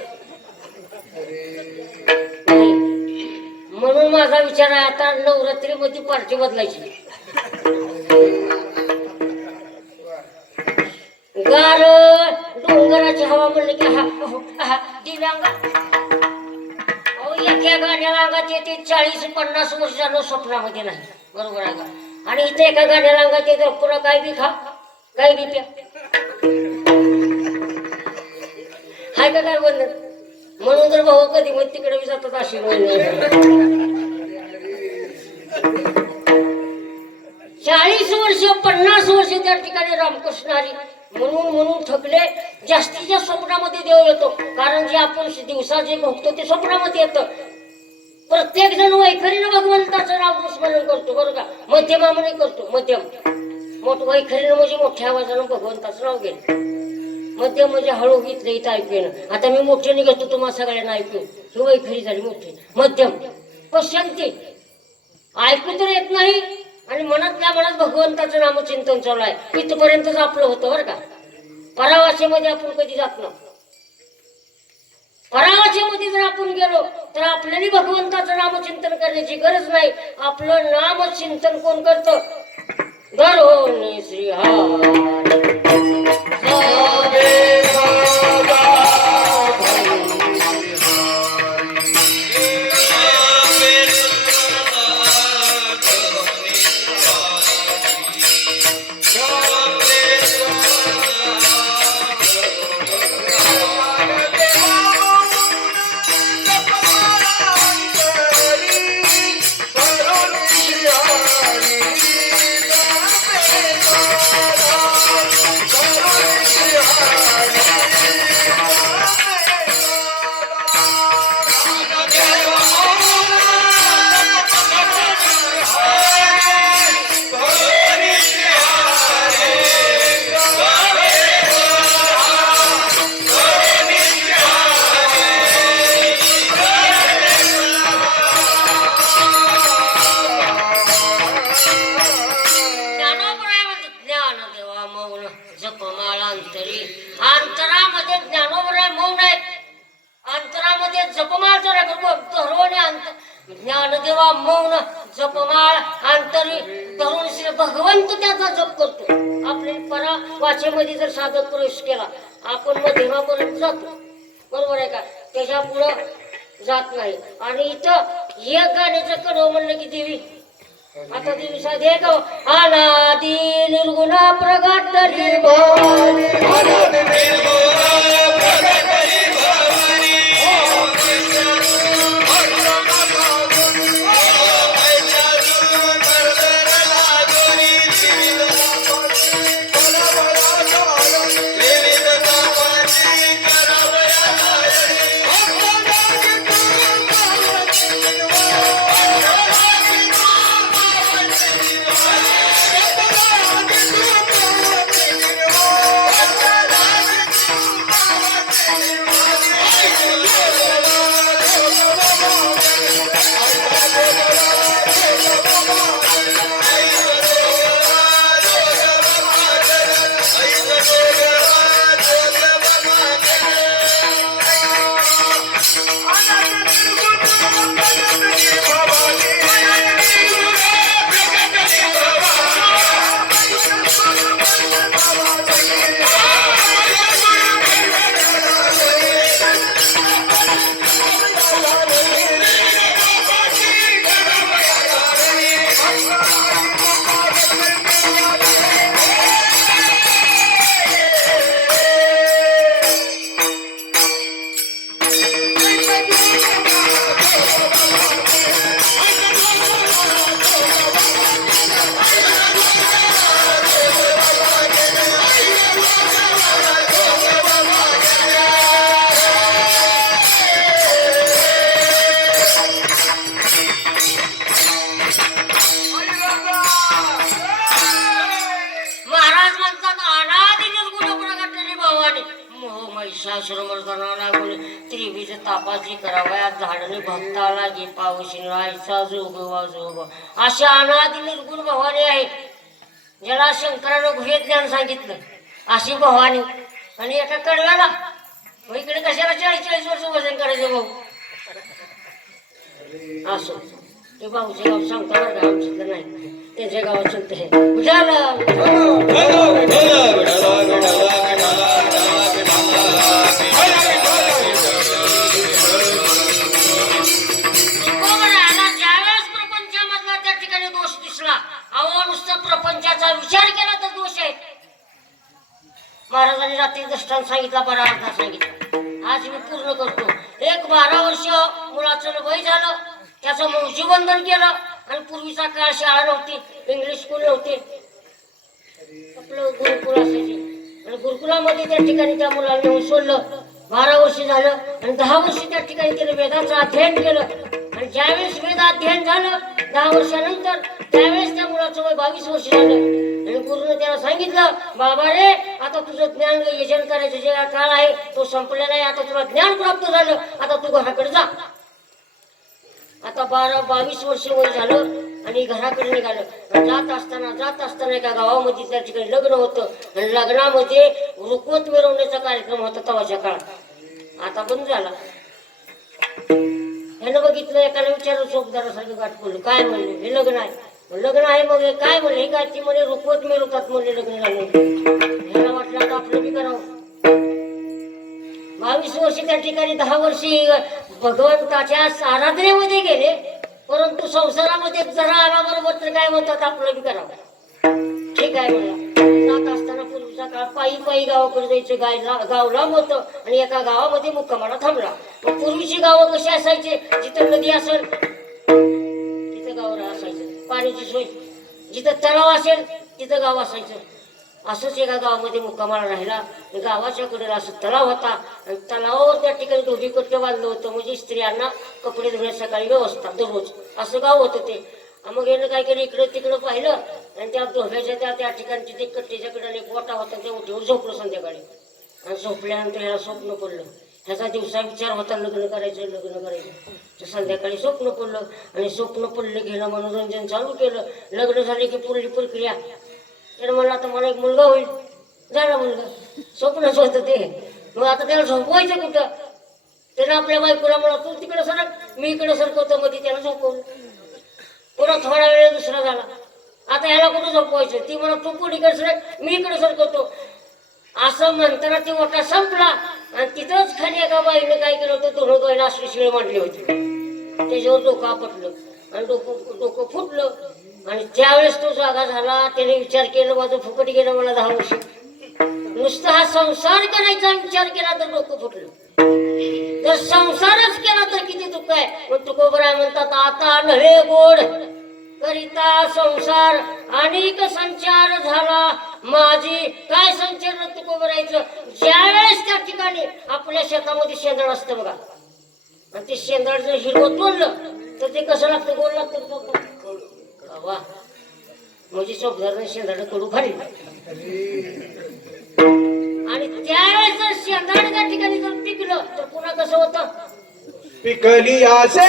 नाही. म्हणून माझा विचार आहे आता नवरात्रीमध्ये पार्टी बदलायची. गार डोंगराची हवा म्हणलं की दिव्यांगा एका गाण्याला अंगात येते 40-50 वर्ष झालं स्वप्नामध्ये नाही. बरोबर आहे का? आणि इथे एका गाण्याला अंगात येते पुन्हा काय बी खा काय बी प्या. हाय का काय बंधन? म्हणून तर भाऊ कधी मग तिकडे जातात अशी 40 वर्ष 50 वर्ष त्या ठिकाणी रामकृष्ण हरी म्हणून थकले. जास्तीच्या स्वप्नामध्ये देव येतो. कारण जे आपण दिवसा जे भोगतो ते स्वप्नामध्ये येतं. प्रत्येक जण वैखरीनं भगवंताचं नाव स्मरण करतो. बरोबर का? मध्यमामध्ये करतो. मध्यम वैखरीनं म्हणजे मोठ्या आवाजानं भगवंताचं नाव घेणं. मध्यम म्हणजे हळू घेतलं इथं ऐकू येणं. आता मी मोठ्याने घेतो तुम्हाला सगळ्यांना ऐकू. ही वैखरी झाली मोठी. मध्यम शांती ऐकू तर येत नाही आणि मनातल्या मनात भगवंताचं नामचिंतन चालू आहे. इथपर्यंतच आपलं होतं बरं का. परावाचेमध्ये आपण कधी जात नाही. परावाचेमध्ये जर आपण गेलो तर आपल्याला भगवंताचं नामचिंतन करण्याची गरज नाही. आपलं नामचिंतन कोण करतं? धरोनी श्रीहरी अंतरामध्ये ज्ञानोबराय मौन आहे. अंतरामध्ये जपमाळ ज्ञानदेवा मौन जपमाळ अंतरी धरून श्री भगवंत त्याचा जप करतो. आपल्या परा वाचेमध्ये जर साधक प्रवेश केला आपण मध्यमापर्यंत जातो. बरोबर आहे का? त्याच्या पुढं जात नाही. आणि इथं एक गाण्याचं कडवं म्हणलं की देवी आता देवी साधे का अनादी निर्गुण प्रगट निर्भवानी श्रमर्दना लागून त्रिविध तापाची करावयात झाडणे भक्ताला जे पावशी राहायचा जोग वाजोग अशा अनादी निर्गुण भवानी आहे ज्याला शंकरानं गुहे ज्ञान सांगितलं अशी भवानी. आणि एका कडव्याला इकडे कशाला 40-40 वर्ष वजन करायचं भाऊ असो ते भाऊचे गाव सांगता बरं का आमच्यातलं नाही त्यांच्या गावात चलते ज्यावेळेस प्रपंचामधला त्या ठिकाणी दोष दिसला अहो नुसतं प्रपंचाचा विचार केला तर दोष आहे. महाराजांनी रात्री दृष्टांत सांगितला बरा अर्था सांगितला आज मी पूर्ण करतो. एक 12 वर्ष मुलाचं वय झालं त्याचं मौजीबंधन केलं आणि पूर्वीचा काळ शाळा नव्हती इंग्लिश स्कूल नव्हते आपलं गुरुकुल असायचे आणि गुरुकुलामध्ये त्या ठिकाणी त्या मुलाला नेऊन सोडलं. 12 वर्ष झालं आणि 10 वर्ष त्या ठिकाणी त्याने वेदाचं अध्ययन केलं आणि ज्यावेळेस वेद अध्ययन झालं 10 वर्षानंतर त्यावेळेस त्या मुलाचं वय 22 वर्ष झालं आणि गुरुने त्याला सांगितलं बाबा रे आता तुझं ज्ञान यजन करायचं जे काळ आहे तो संपलेला आहे आता तुला ज्ञान प्राप्त झालं आता तू घराकडे जा. आता 12-22 वर्ष वय झालं आणि घराकडे निघालं. जात असताना एका गावामध्ये त्या ठिकाणी लग्न होतं आणि लग्नामध्ये रुखवत मिरवण्याचा कार्यक्रम होता तवाच्या काळात आता बंद झाला. ह्यानं बघितलं एकाने विचारलं चोपदारासारखं गाठ पडलं काय म्हणले हे लग्न आहे लग्न आहे मग काय म्हणले हे काय ती म्हणे रुखवत मिरवतात म्हणले लग्न झालं. ह्याला वाटलं आता आपलं बी करावं. 22 वर्ष त्या ठिकाणी 10 वर्षी भगवंताच्या आराधनेमध्ये गेले परंतु संसारामध्ये जरा आला बरोबर तर काय म्हणतात आपलं बी करावं. ठीक आहे म्हणला. जात असताना पूर्वीचा काळ पायी गावाकडे जायचं गाव लांब होतं आणि एका गावामध्ये मुक्कामाला थांबला. मग पूर्वीची गावं कशी असायचे जिथं नदी असेल तिथं गाव असायचं पाण्याची सोय जिथं तलाव असेल तिथं गाव असायचं. असंच एका गावामध्ये मुक्कामाला राहिला. गावाच्या कडेला असं तलाव होता आणि तलावावर त्या ठिकाणी धोबी कट्टे बांधलं होतं म्हणजे स्त्रियांना कपडे धुण्यास सकाळी व्यवस्था दररोज असं गाव होतं ते. मग यानं काय केलं इकडं तिकडं पाहिलं आणि त्या धोब्याच्या त्या ठिकाणी ते कट्टेच्या कडेला एक वाटा होता त्या उठीवर झोपलं संध्याकाळी आणि झोपल्यानंतर ह्याला स्वप्न पडलं. ह्याचा दिवसा विचार होता लग्न करायचं तर संध्याकाळी स्वप्न पडलं आणि स्वप्न पडलं गेलं मनोरंजन चालू केलं. लग्न झाले की पुढली प्रक्रिया त्यानं म्हणलं आता मला एक मुलगा होईल झाला मुलगा स्वप्नच होतं ते. मग आता त्याला झोपवायचं कुठं त्यानं आपल्या बायकोला म्हणा तू तिकडं सरक मी इकडे सरकवतो मध्ये त्याला झोपवलं. पुन्हा थोडा वेळ दुसरा झाला आता ह्याला कुठं झोपवायचं ती म्हणा तू पुढीकडे सरक मी इकडे सरकवतो असं म्हणताना ती मोठा संपला आणि तिथंच खाली एका बाईने काय केलं होतं दोन गायला अशी शिळे मांडली होती त्याच्यावर डोकं आपटलं आणि डोकं फुटलं आणि त्यावेळेस तो जागा झाला. त्याने विचार केला माझं फुकट गेलं मला 10 वर्ष नुसता हा संसार करायचा विचार केला तर डोकं फुटलं. तर संसारच केला तर किती दुःख आहे. मग तुकोबराय म्हणतात आता नव्हे गोड करिता संसार अनेक संचार झाला माझी. काय संचार तुकोबरायचं ज्यावेळेस त्या ठिकाणी आपल्या शेतामध्ये शेंदळ असतं बघा आणि ते शेंदळ जर हिरवं तोडलं तर ते कसं लागतं गोड लागतं वा म्हणजे चौकदाराने शेंदाड कडू खाली आणि त्यावेळेस जर शेंदाड त्या ठिकाणी जर पिकलं तर पुन्हा कसं होतं पिकली आसे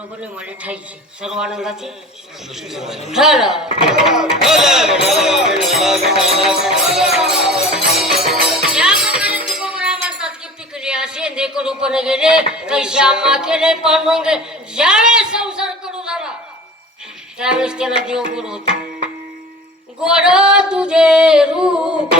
बरोबर मला ठायची सर्व आनंदाची झालं. या प्रकारे तुकोबरा म्हणतात की पिकले असे देखडू पण गेले तैसे आम्हा केले पांडुरंग. ज्यावेळेस संसार कडू झाला त्यावेळेस त्याला देव गोड होता. गोड तुझे रूप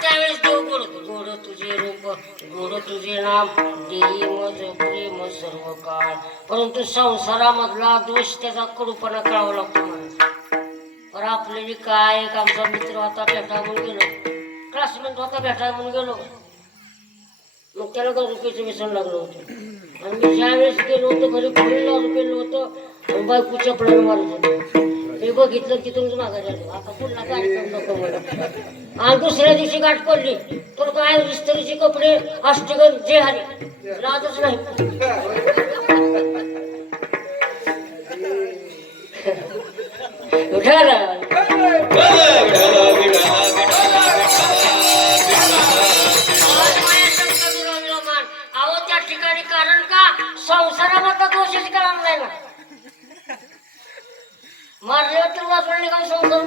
त्यावेळेस देव गोड गोड तुझे रूप गोड तुझे नाम देई मज प्रेम सर्व काळ. परंतु संसारामधला दोष त्याचा कडूपणा करावा लागतो मला. पर आपल्याला काय एक आमचा मित्र होता भेटा म्हणून गेलो, क्लासमेट होता भेटा म्हणून गेलो. मग त्याला 10 रुपयाचं व्यसन लागलं होतं आणि मी ज्यावेळेस गेलो होतो घरी फुलला रुपये होतं आणि बायको चपलाने मारत होतो. मी बघितलं की तुमचं माघारी आलो. आता पुन्हा गाडी करू नको मला. आणि दुसऱ्या दिवशी गाठ पडली तर काय इस्त्रीचे कपडे अष्टगन जे हरी लाजच नाही. अहो त्या ठिकाणी कारण का संसारामधला दोषच कारण नाही ना. मारल्यावर तर वाचवणे का संसार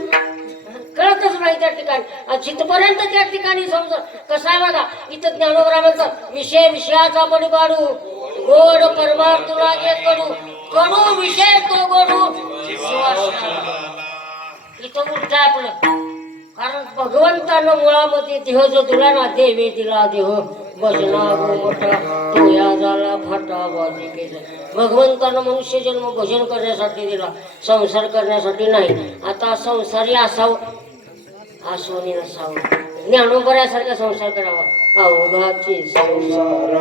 कळतच नाही त्या ठिकाणी. जिथपर्यंत त्या ठिकाणी संसार कसा आहे बघा. इथं ज्ञानोबरा म्हणतात विषय विषयाचा बडी पाडू गोड परमार तुला घे कडू कडू विषय तो गोडू. इथं उलट आहे आपलं. कारण भगवंतानं मुळामध्ये देह जो दिला ना देवे दिला देह भजना गोमटा तो या झाला फाटा बाजी केला. भगवंतानं मनुष्य जन्म भजन करण्यासाठी दिला, संसार करण्यासाठी नाही. आता संसारी असावं आसवणी नसावं. ज्ञानोबऱ्यासारखा संसार करावा. अवघाची संसार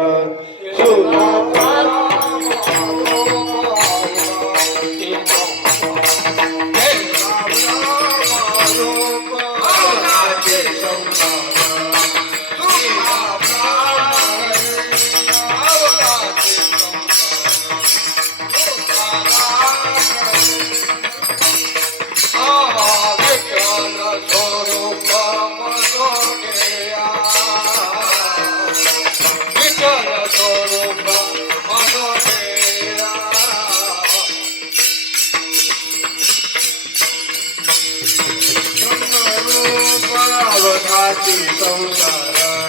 संसार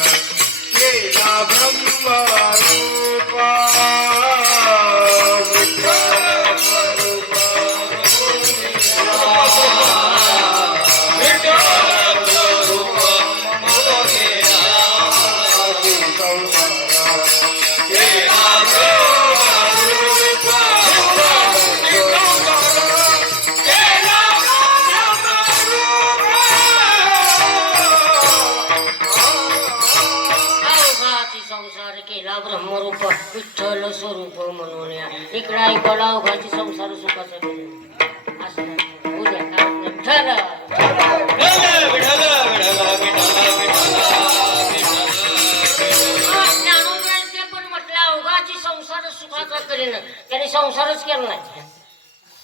केला ब्रह्म रूपा विठ्ठल ऐकवला अवघाची संसार सुखाचा करेन. असं नाही. उद्या काय नाही. ठरलं. ज्ञानोबरांचे पण म्हटलं अवघाची संसार सुखाचा करेन. त्याने संसारच केला नाही.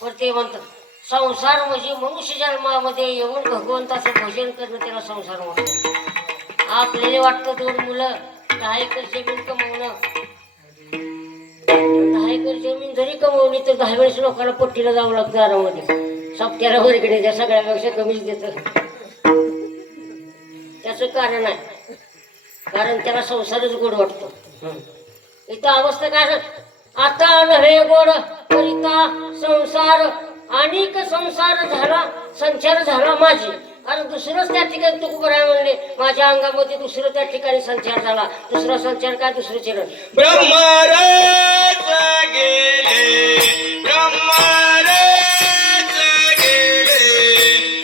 पण ते म्हणतात संसार म्हणजे मनुष्य जन्मामध्ये येऊन भगवंताचं भजन करणं त्याला संसार म्हणतात. आपल्याला वाटतं 2 मुलं 10 एकर जमीन कमवणं. 10 एकर जमीन जरी कमवली तर 10 वेळेस लोकांना पट्टीला जावं लागतं दारामध्ये. सप्त्याला वर्गणी त्या सगळ्यापेक्षा कमीच देतं. त्याचं कारण आहे कारण त्याला संसारच गोड वाटतो. इथं अवस्था काय आता नव्हे गोड करिता संसार अनेक संसार झाला संचार झाला माझी. कारण दुसरंच त्या ठिकाणी तुकोबराय म्हणले माझ्या अंगामध्ये दुसरं त्या ठिकाणी संचार झाला. दुसरा संचार काय दुसरं चरण ब्रह्मराज गेले ब्रह्मराज गेले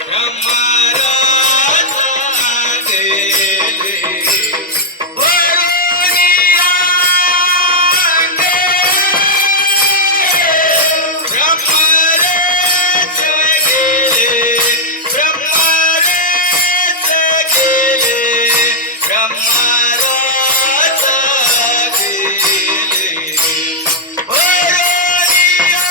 ब्रह्मराज गेले वरुणिया ब्रह्मराज गेले ब्रह्मराज गेले ब्रह्मराज गेले वरुणिया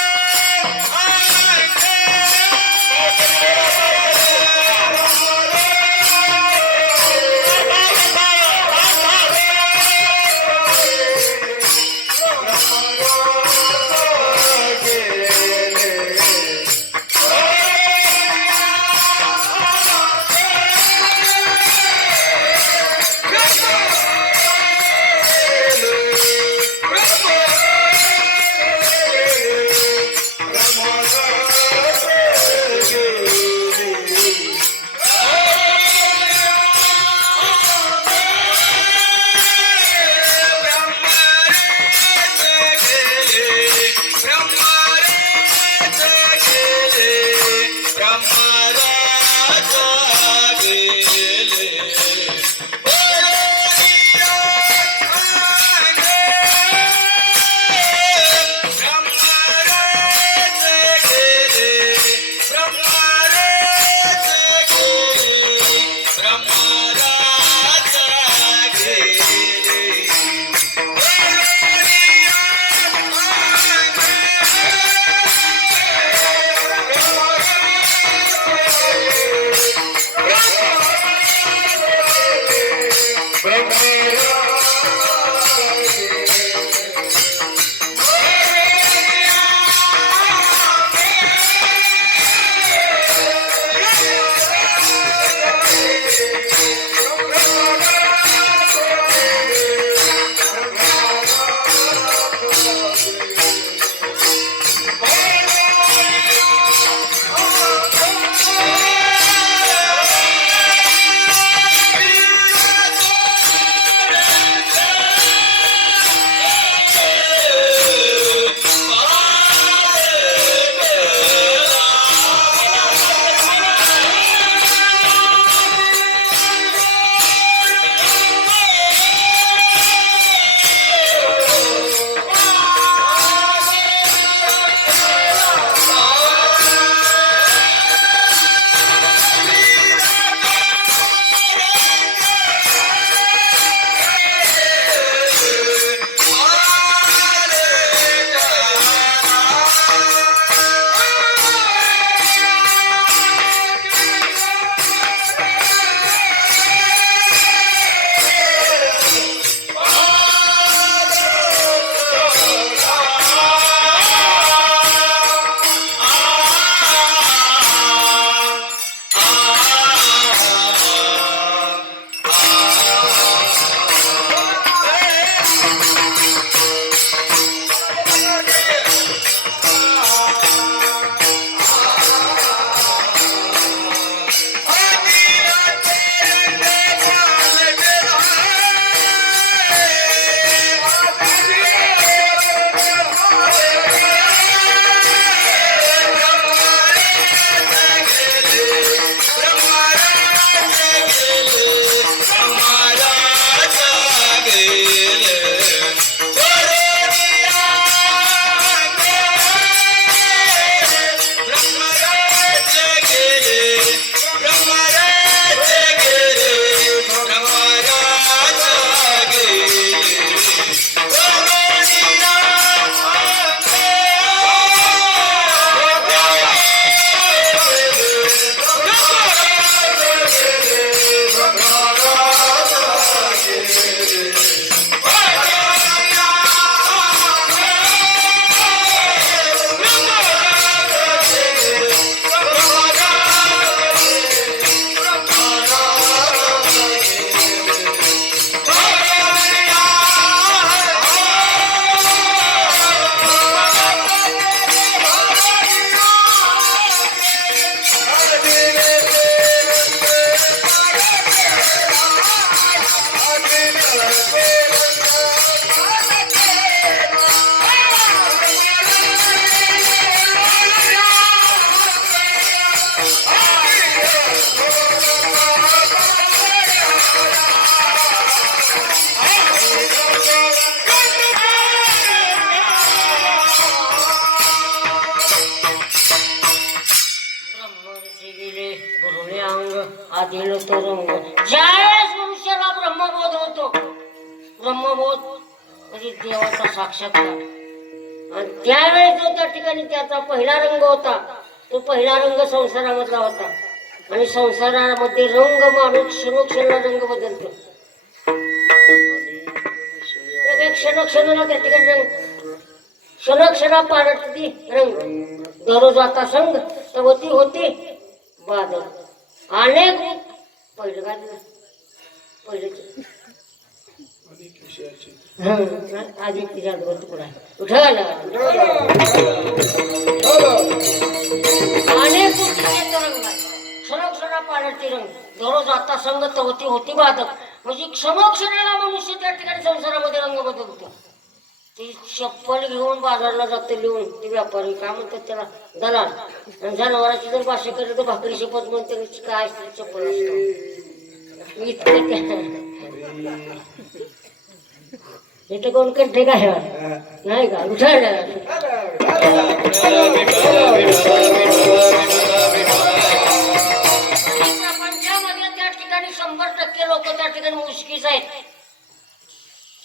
आदिल तो रंग ज्यावेळेस मनुष्याला ब्रह्मबोध होतो, ब्रह्मबोध म्हणजे देवाचा साक्षात्कार, आणि त्यावेळेस जो त्या ठिकाणी त्याचा पहिला रंग होता, तो पहिला रंग संसारामधला होता. आणि संसारामध्ये रंग माणूस क्षणोक्षणाला रंग बदलतो. क्षणोक्षणाला त्या ठिकाणी रंग, क्षणोक्षणा पारटती रंग, दररोज आता संग तवती होती बादल. अनेक पहिलं काय पहिलं आधी तिच्या तुकडा उठल अनेक रंग, क्षणोक्षणा पारटती रंग, दररोज आता संग तवती होती बादल. म्हणजे क्षणोक्षणाला मनुष्य त्या ठिकाणी संसारामध्ये रंग बदलतो. ती चप्पल घेऊन बाजारला जाते लिहून, ते व्यापारी काय म्हणतात त्याला, दलाल. आणि जनावराची जर भाषा केली तर भाकरी शपथ म्हणते, काय चप्पल असतो इतकं. इथं कोण कंठे काय नाही का उठायला. प्रपंचामध्ये त्या ठिकाणी 100% लोक त्या ठिकाणी मुश्किल आहेत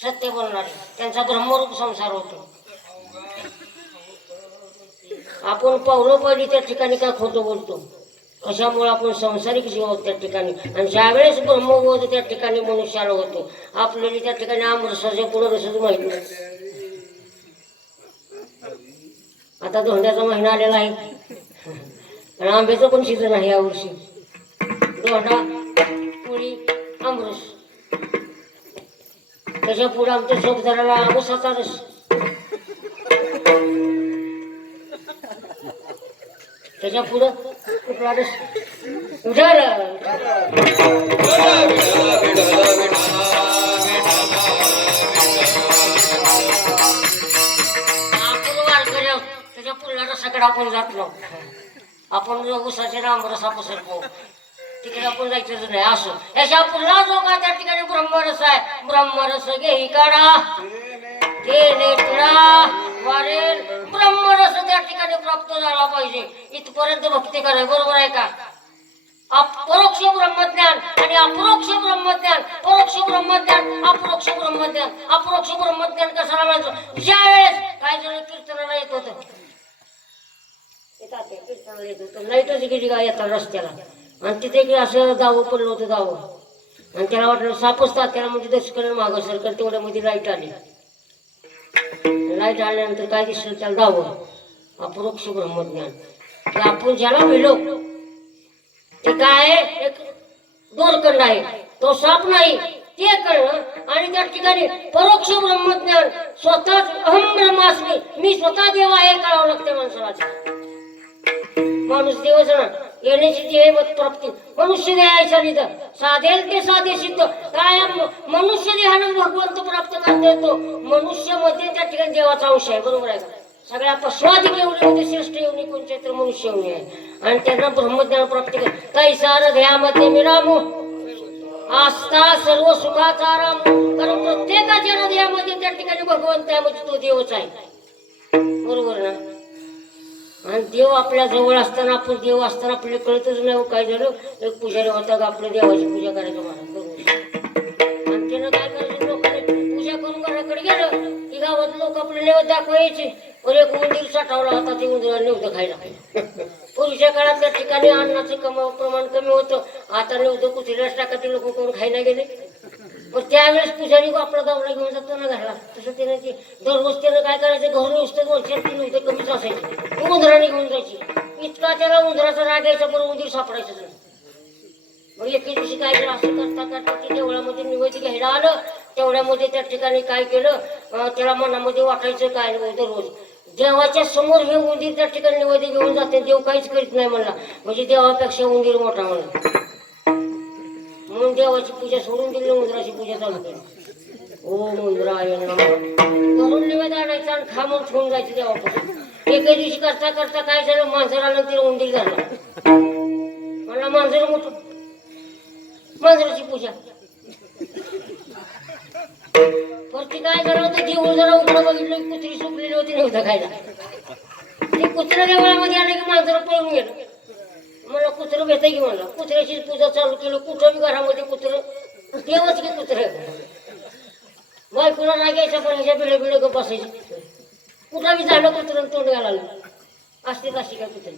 सत्य बोलणारे, त्यांचा ब्रह्मरूप संसार होतो. आपण पावलोपावली त्या ठिकाणी काय खोटं बोलतो, कशामुळे आपण सांसारिक जीव आहोत त्या ठिकाणी. आणि ज्यावेळेस ब्रह्मबोध त्या ठिकाणी मनुष्याला होतो, आपल्याला त्या ठिकाणी आमरसाचे पुढं रसच माहित नाही. आता धोंड्याचा महिना आलेला आहे आणि आंब्याचं पण सीझन आहे यावर्षी. धोंडा, पोळी, आमरस, त्याच्या पुढे आमच्या सोबदाराला आमरसाचा रस. त्याच्या पुढं कुठला रस उठायला. आपण वारकरी आहोत, त्याच्या पुढल्या रसाकडे आपण जात नाही. आपण उसाच्या आमरसा पसरतो, तिकडे आपण जायचं नाही. असं याच्या पुढला जो का त्या ठिकाणी ब्रह्मरस आहे, ब्रह्मरस घेई काढा ते नेटला वारेल. ब्रह्मरस त्या ठिकाणी प्राप्त झाला पाहिजे, इथपर्यंत भक्ती कराय. बरोबर आहे का? अपरोक्ष ब्रह्मज्ञान आणि अपरोक्ष ब्रह्मज्ञान, परोक्ष ब्रह्मज्ञान, अपरोक्ष ब्रह्मज्ञान. अपरोक्ष ब्रह्मज्ञान कशाला म्हणायचं? ज्या वेळेस काय जण कीर्तनाला येत होतं, कीर्तनाला येत होतं, लाईटच गेली का येतात रस्त्याला, आणि तिथे असं दावं पडलं होतं दावं, आणि त्याला वाटलं सापच त्याला म्हणजे दशकन मागं सरकार, तेवढ्यामध्ये लाईट आली. लाईट आल्यानंतर काय दिसलं त्याला दावं, अपरोक्ष ब्रह्मज्ञान. की आपण ज्याला मिळलो ते काय एक दोरखंड आहे, तो साप नाही, ते कळलं. आणि त्या ठिकाणी परोक्ष ब्रह्मज्ञान, स्वतःच अहम ब्रह्मास्मी, मी स्वतः देव आहे कळावं लागते माणसाला. माणूस देवच ना, येण्याची देह प्राप्ती मनुष्य देहायचा निध साधेल ते साधे सिद्ध. काय मनुष्य देहानं भगवंत प्राप्त करता येतो. मनुष्यामध्ये त्या ठिकाणी देवाचा अंश आहे. बरोबर आहे का? सगळ्या पश्वाधिक एवढी होते, श्रेष्ठ एवढी कोणत्या तर मनुष्य एवढी आहे, आणि त्यांना ब्रह्मज्ञान प्राप्त कर. तैसार ध्येयामध्ये मिरामो आस्था सर्व सुखाचा आराम. कारण प्रत्येकाच्या हृदयामध्ये त्या ठिकाणी भगवंत आहे, म्हणजे तो देवच आहे. बरोबर ना? आणि देव आपल्या जवळ असताना, आपण देव असताना आपल्याला कळतच नाही काय झालं. एक पुजारी होता का आपल्या देवाची पूजा करायचं महाराज, बरोबर. आणि त्यानं काय करायचं, लोकांनी पूजा करून घराकडे गेलं की गावात लोक आपले नैवेद्य दाखवायचे. पण एक उंदीर साठवला होता, ते उंदीराला नैवेद्य खायला. पूर्वीच्या काळात त्या ठिकाणी अन्नाचं प्रमाण कमी होतं. आता नैवेद्य कुत्र्यालाच टाकायचे, लोक कोण खायला गेले. पण त्यावेळेस पुजारी आपला दावडा घेऊन जातो ना घरला, तसं त्याने ते दररोज त्यानं काय करायचं, घरून नुसतं वर्षात 3 नैवेद्य कमीच असायचे, उंदराने घेऊन जायची. इतका त्याला उंदराचा राग यायचा, पण उंदीर सापडायचं नाही. मग एके दिवशी काय केलं, असं करता करता ते देवळामध्ये नैवेद्य घ्यायला आलं. तेवढ्यामध्ये त्या ठिकाणी काय केलं, त्याला मनामध्ये वाटायचं काय दररोज देवाच्या समोर हे उंदीर त्या ठिकाणी नैवेद्य घेऊन जाते, देव काहीच करीत नाही म्हणला, म्हणजे देवापेक्षा उंदीर मोठा म्हणला. म्हणून देवाची पूजा सोडून दिली, उंदराची पूजा चालू केली. ओम उंदराय नमः करून नैवेद्य आणायचा आणि खा म्हणून ठेवून जायचं देवापासून. एके दिवशी करता करता काय झालं, मांजर आलं, तिला उंदीर झाला. म्हणला मांजर मोठं, मांजराची पूजा. परती काय झालं होतं, देऊळ जरा उघडं बघितलं, कुत्री सुकलेली होती नव्हतं खायला. ते कुत्रा देवळामध्ये आलं की मांजर पळून गेलं. मला कुत्रं भेटाय की म्हणलं कुत्र्याची पूजा चालू केलं कुठं बी घरामध्ये कुत्रं देवच की कुत्रं बायकोला नाही घ्यायचं पण ह्याच्या बिळे बिळे गप बसायची कुठं बी झालं कुत्रं तोंड घालायला असते अशी काय कुत्री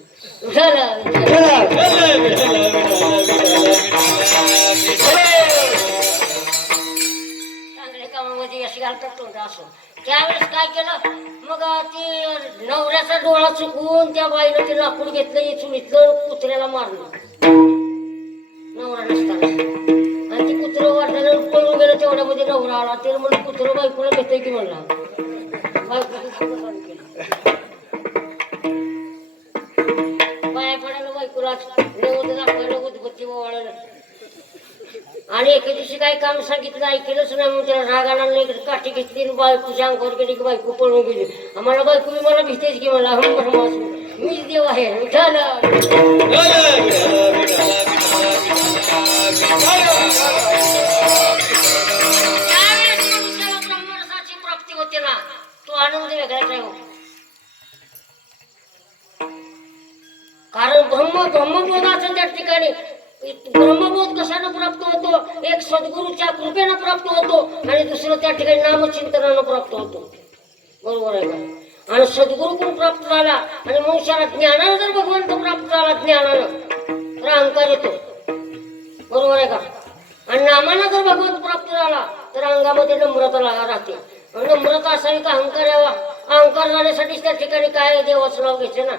चांगल्या कामामध्ये अशी घालतात तोंड असं त्यावेळेस काय केलं मग ती नवऱ्याचा डोळा चुकवून त्या बाईनं ते लाकूड घेतलं इथून इथलं कुत्र्याला मारलं नवरा नसताना आणि ती कुत्रं वाटल्यानं पळून गेलं तेवढ्यामध्ये नवरा आला ते म्हणून कुत्रं बायकोला भेटतंय की म्हणला बाया पडायला बायकोला नवत दाखवायला उदबत्ती ओवाळायला आणि एके दिवशी काही काम सांगितलं ऐकलंच नाही मग त्याला राग आला नाही काठी घेतली आणि बायकोच्या अंगावर गेली की बायको पळून गेली आम्हाला बायको मला भीतेच की मला मीच देव आहे झालं ब्रह्मरसाची प्राप्ती होते ना तो आनंद वेगळाच आहे कारण ब्रह्मबोधाचं त्या ठिकाणी ब्रह्मबोध कशानं प्राप्त होतो एक सद्गुरूच्या कृपेनं प्राप्त होतो आणि दुसरं त्या ठिकाणी नामचिंतनानं प्राप्त होतो बरोबर आहे का आणि सद्गुरू कोण प्राप्त झाला आणि मनुष्याला ज्ञानानं जर भगवंत प्राप्त झाला ज्ञानानं तर अहंकार येतो बरोबर आहे का आणि नामानं जर भगवंत प्राप्त झाला तर अंगामध्ये नम्रता राहते नम्रता असावी का अहंकार यावा अहंकार झाल्यासाठीच त्या ठिकाणी काय देवाचं नाव घ्यायचं ना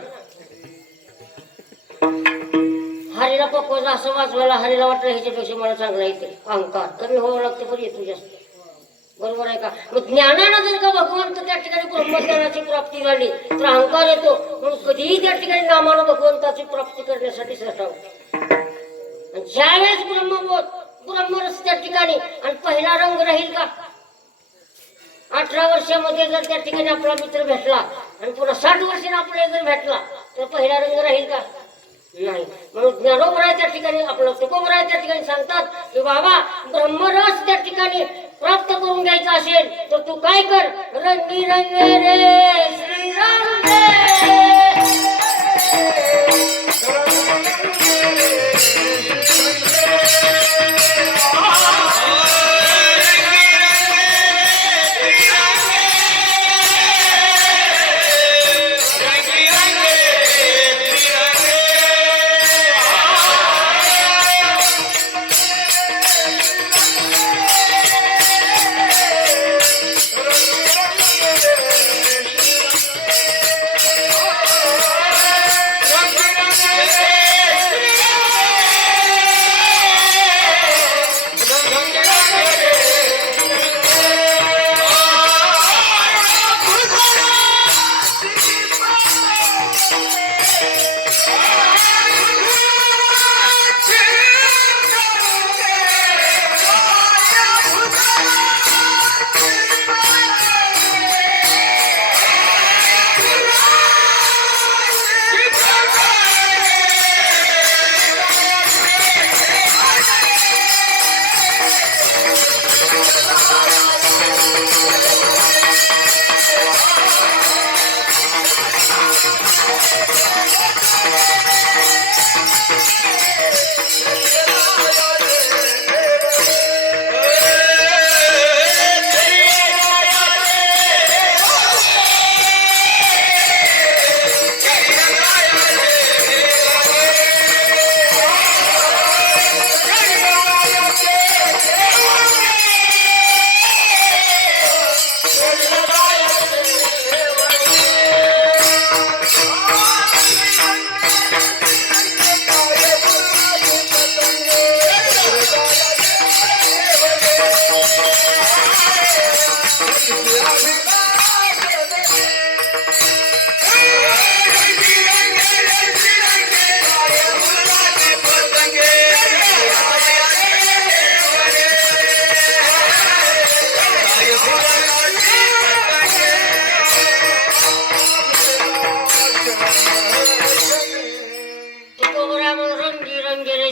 हरीला पकवायचं असं वाचवायला हरीला वाटलं ह्याच्यापेक्षा मला चांगला येते अहंकार कमी व्हावं लागतं पण येतो जास्त बरोबर आहे का मग ज्ञानानं जर का भगवंत त्या ठिकाणी ब्रह्मज्ञानाची प्राप्ती झाली तर अहंकार येतो म्हणून कधीही त्या ठिकाणी नामानं भगवंताची प्राप्ती करण्यासाठी रटावं ज्यावेळेस ब्रह्मरस त्या ठिकाणी आणि पहिला रंग राहील का 18 वर्षामध्ये जर त्या ठिकाणी आपला मित्र भेटला आणि पुन्हा 60 वर्षाने आपल्याला जर भेटला तर पहिला रंग राहील का नाही म्हणून ज्ञानोबराय त्या ठिकाणी आपलं तुकोबराय त्या ठिकाणी सांगतात की बाबा ब्रह्मरस त्या ठिकाणी प्राप्त करून घ्यायचा असेल तर तू काय कर रंगी रंगे रे श्रीराम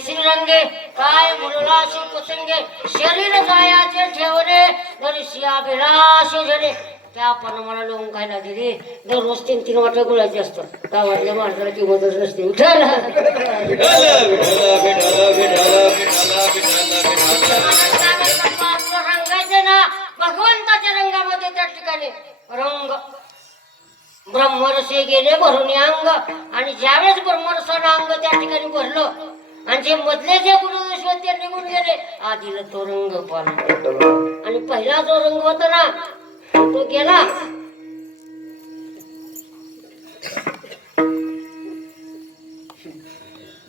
श्रीरंगे काय मुलला सुप्रसंगे शरीर जायाचे ठेवणे दर्शियाभिलाष झरे त्या आपण मला लोक खायला दिली दररोज 3-3 वाटे गुळाचे असतात गावातल्या माणसाला किंमतच नसते विठ्ठल आपलं रंगायचं ना भगवंताच्या रंगामध्ये त्या ठिकाणी रंग ब्रह्मरसे गेले भरून अंग आणि ज्यावेळेस ब्रह्मरसानं अंग त्या ठिकाणी भरलं आणि जे मधले जे गुरुदोष होते ते निघून गेले आधीला तो रंग पाला आणि पहिला जो रंग होता ना तो गेला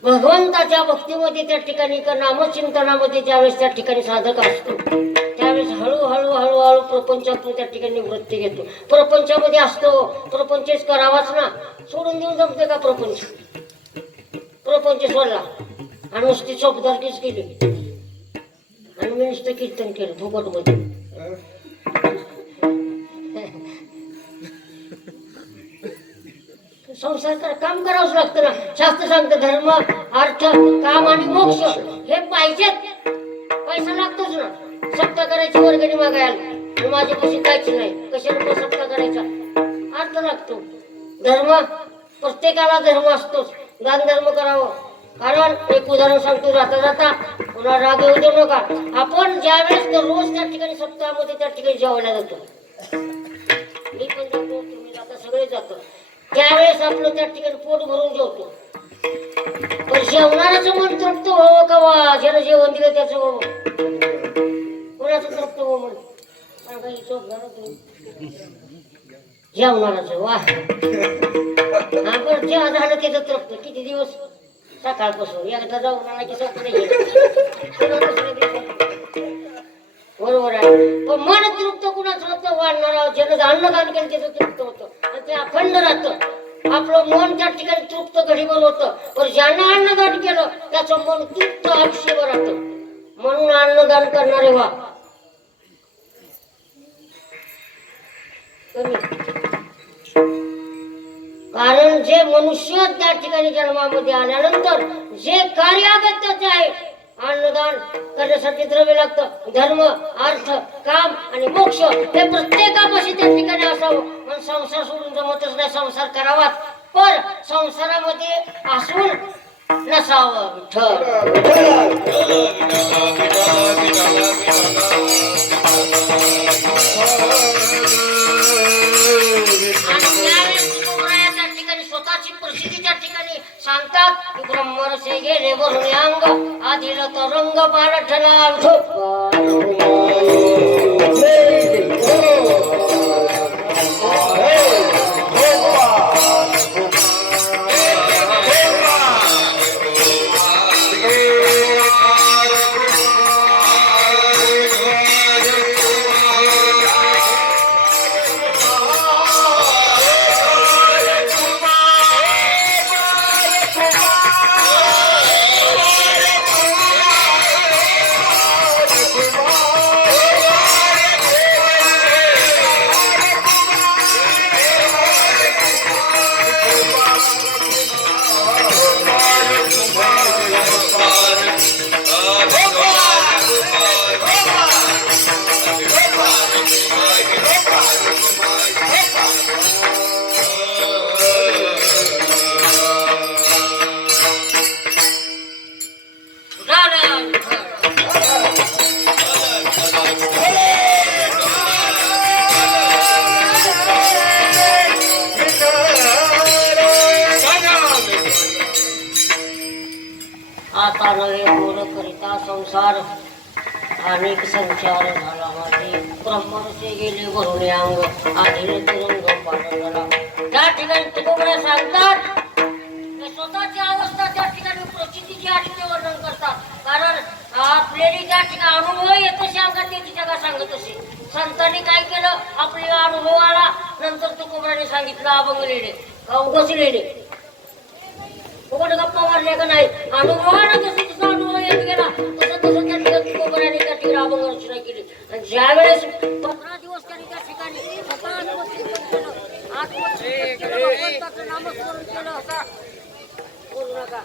भगवंताच्या भक्तीमध्ये त्या ठिकाणी नामचिंतनामध्ये ज्यावेळेस त्या ठिकाणी साधक असतो त्यावेळेस हळूहळू हळूहळू प्रपंचातून त्या ठिकाणी वृत्ती घेतो प्रपंचामध्ये असतो प्रपंचच करावाच ना सोडून देऊन जमते का प्रपंच सोडला आणि नुसती चौपदारकीच केली आणि मी नुसतं कीर्तन केलं फुकट मध्ये संसार काम करावंच लागतं ना शास्त्र सांगतं धर्म अर्थ काम आणि मोक्ष हे पाहिजेत पैसा लागतोच ना सप्ताह करायची वर्गणी मागायला माझ्या पैसे जायची नाही कशाला सप्ताह करायचा अर्थ लागतो धर्म प्रत्येकाला धर्म असतोच दान धर्म करावं कारण एक उदाहरण सांगतो जाता जाता पुन्हा राग येऊ देऊ नका आपण ज्यावेळेस रोज त्या ठिकाणी सप्ताहामध्ये त्या ठिकाणी जेवायला जातो मी पण जातो तुम्ही जाता सगळे जातो त्यावेळेस आपलं त्या ठिकाणी पोट भरून जेवतो पण जेवणाऱ्याचं मन तृप्त व्हावं का वा ज्यानं जेवण दिलं त्याचं व्हावं कोणाचं तृप्त हो मन जेवणाराचं वा आपण जेव्हा झालं त्याचं तृप्त किती दिवस सकाळपासून एकदा जाऊन आला की स्वप्न बरोबर आहे पण मन तृप्त कुणाचं होतं वाढणार ज्यानं अन्नदान केलं त्याचं तृप्त होतं आणि ते अखंड राहतं आपलं मन त्या ठिकाणी तृप्त घडीभर होतं पण ज्यानं अन्नदान केलं त्याचं मन तृप्त आयुष्यभर राहतं म्हणून अन्नदान करणारे वा कारण जे मनुष्य त्या ठिकाणी जन्मामध्ये आल्यानंतर जे कार्य अगत्याचे आहे अन्नदान करण्यासाठी द्रव्य लागतं धर्म अर्थ काम आणि मोक्ष हे प्रत्येकापाशी त्या ठिकाणी असावं म्हणून संसार सोडून जमतच नाही संसार करावा पण संसारामध्ये असून नसावं स्वतःची परिस्थिती त्या ठिकाणी सांगतात की ब्रह्मरसे गेले वरून अंग आधीला तो रंग पालटला आता नवे बोल करिता संसार अनेक संचार झाला माझे ब्रह्मरसे गेले वरून अंग आधीने तुरुंग पाडला त्या ठिकाणी तुकोबड्या सांगतात स्वतःची अवस्था त्या ठिकाणी प्रचितीची आणि ते वर्णन करतात कारण आपल्याला त्या ठिकाणी अनुभव येतो सांगत त्याची जगा सांगत असे संतांनी काय केलं आपल्याला अनुभव आला नंतर तुकोबड्याने सांगितलं अभंग लिहिले का उगाच लिहिले फुकट गप्पा मारल्या का नाही अनुभवानं जसं जसा अनुभव येत गेला तसं तसं त्या ठिकाणी तुकोबऱ्याने त्या ठिकाणी अभंग रचना केली आणि ज्यावेळेस 15 दिवस त्यांनी त्या ठिकाणी स्वतः आत्मचिंतन केलं भगवंताचं नामस्मरण केलं होता बोलू नका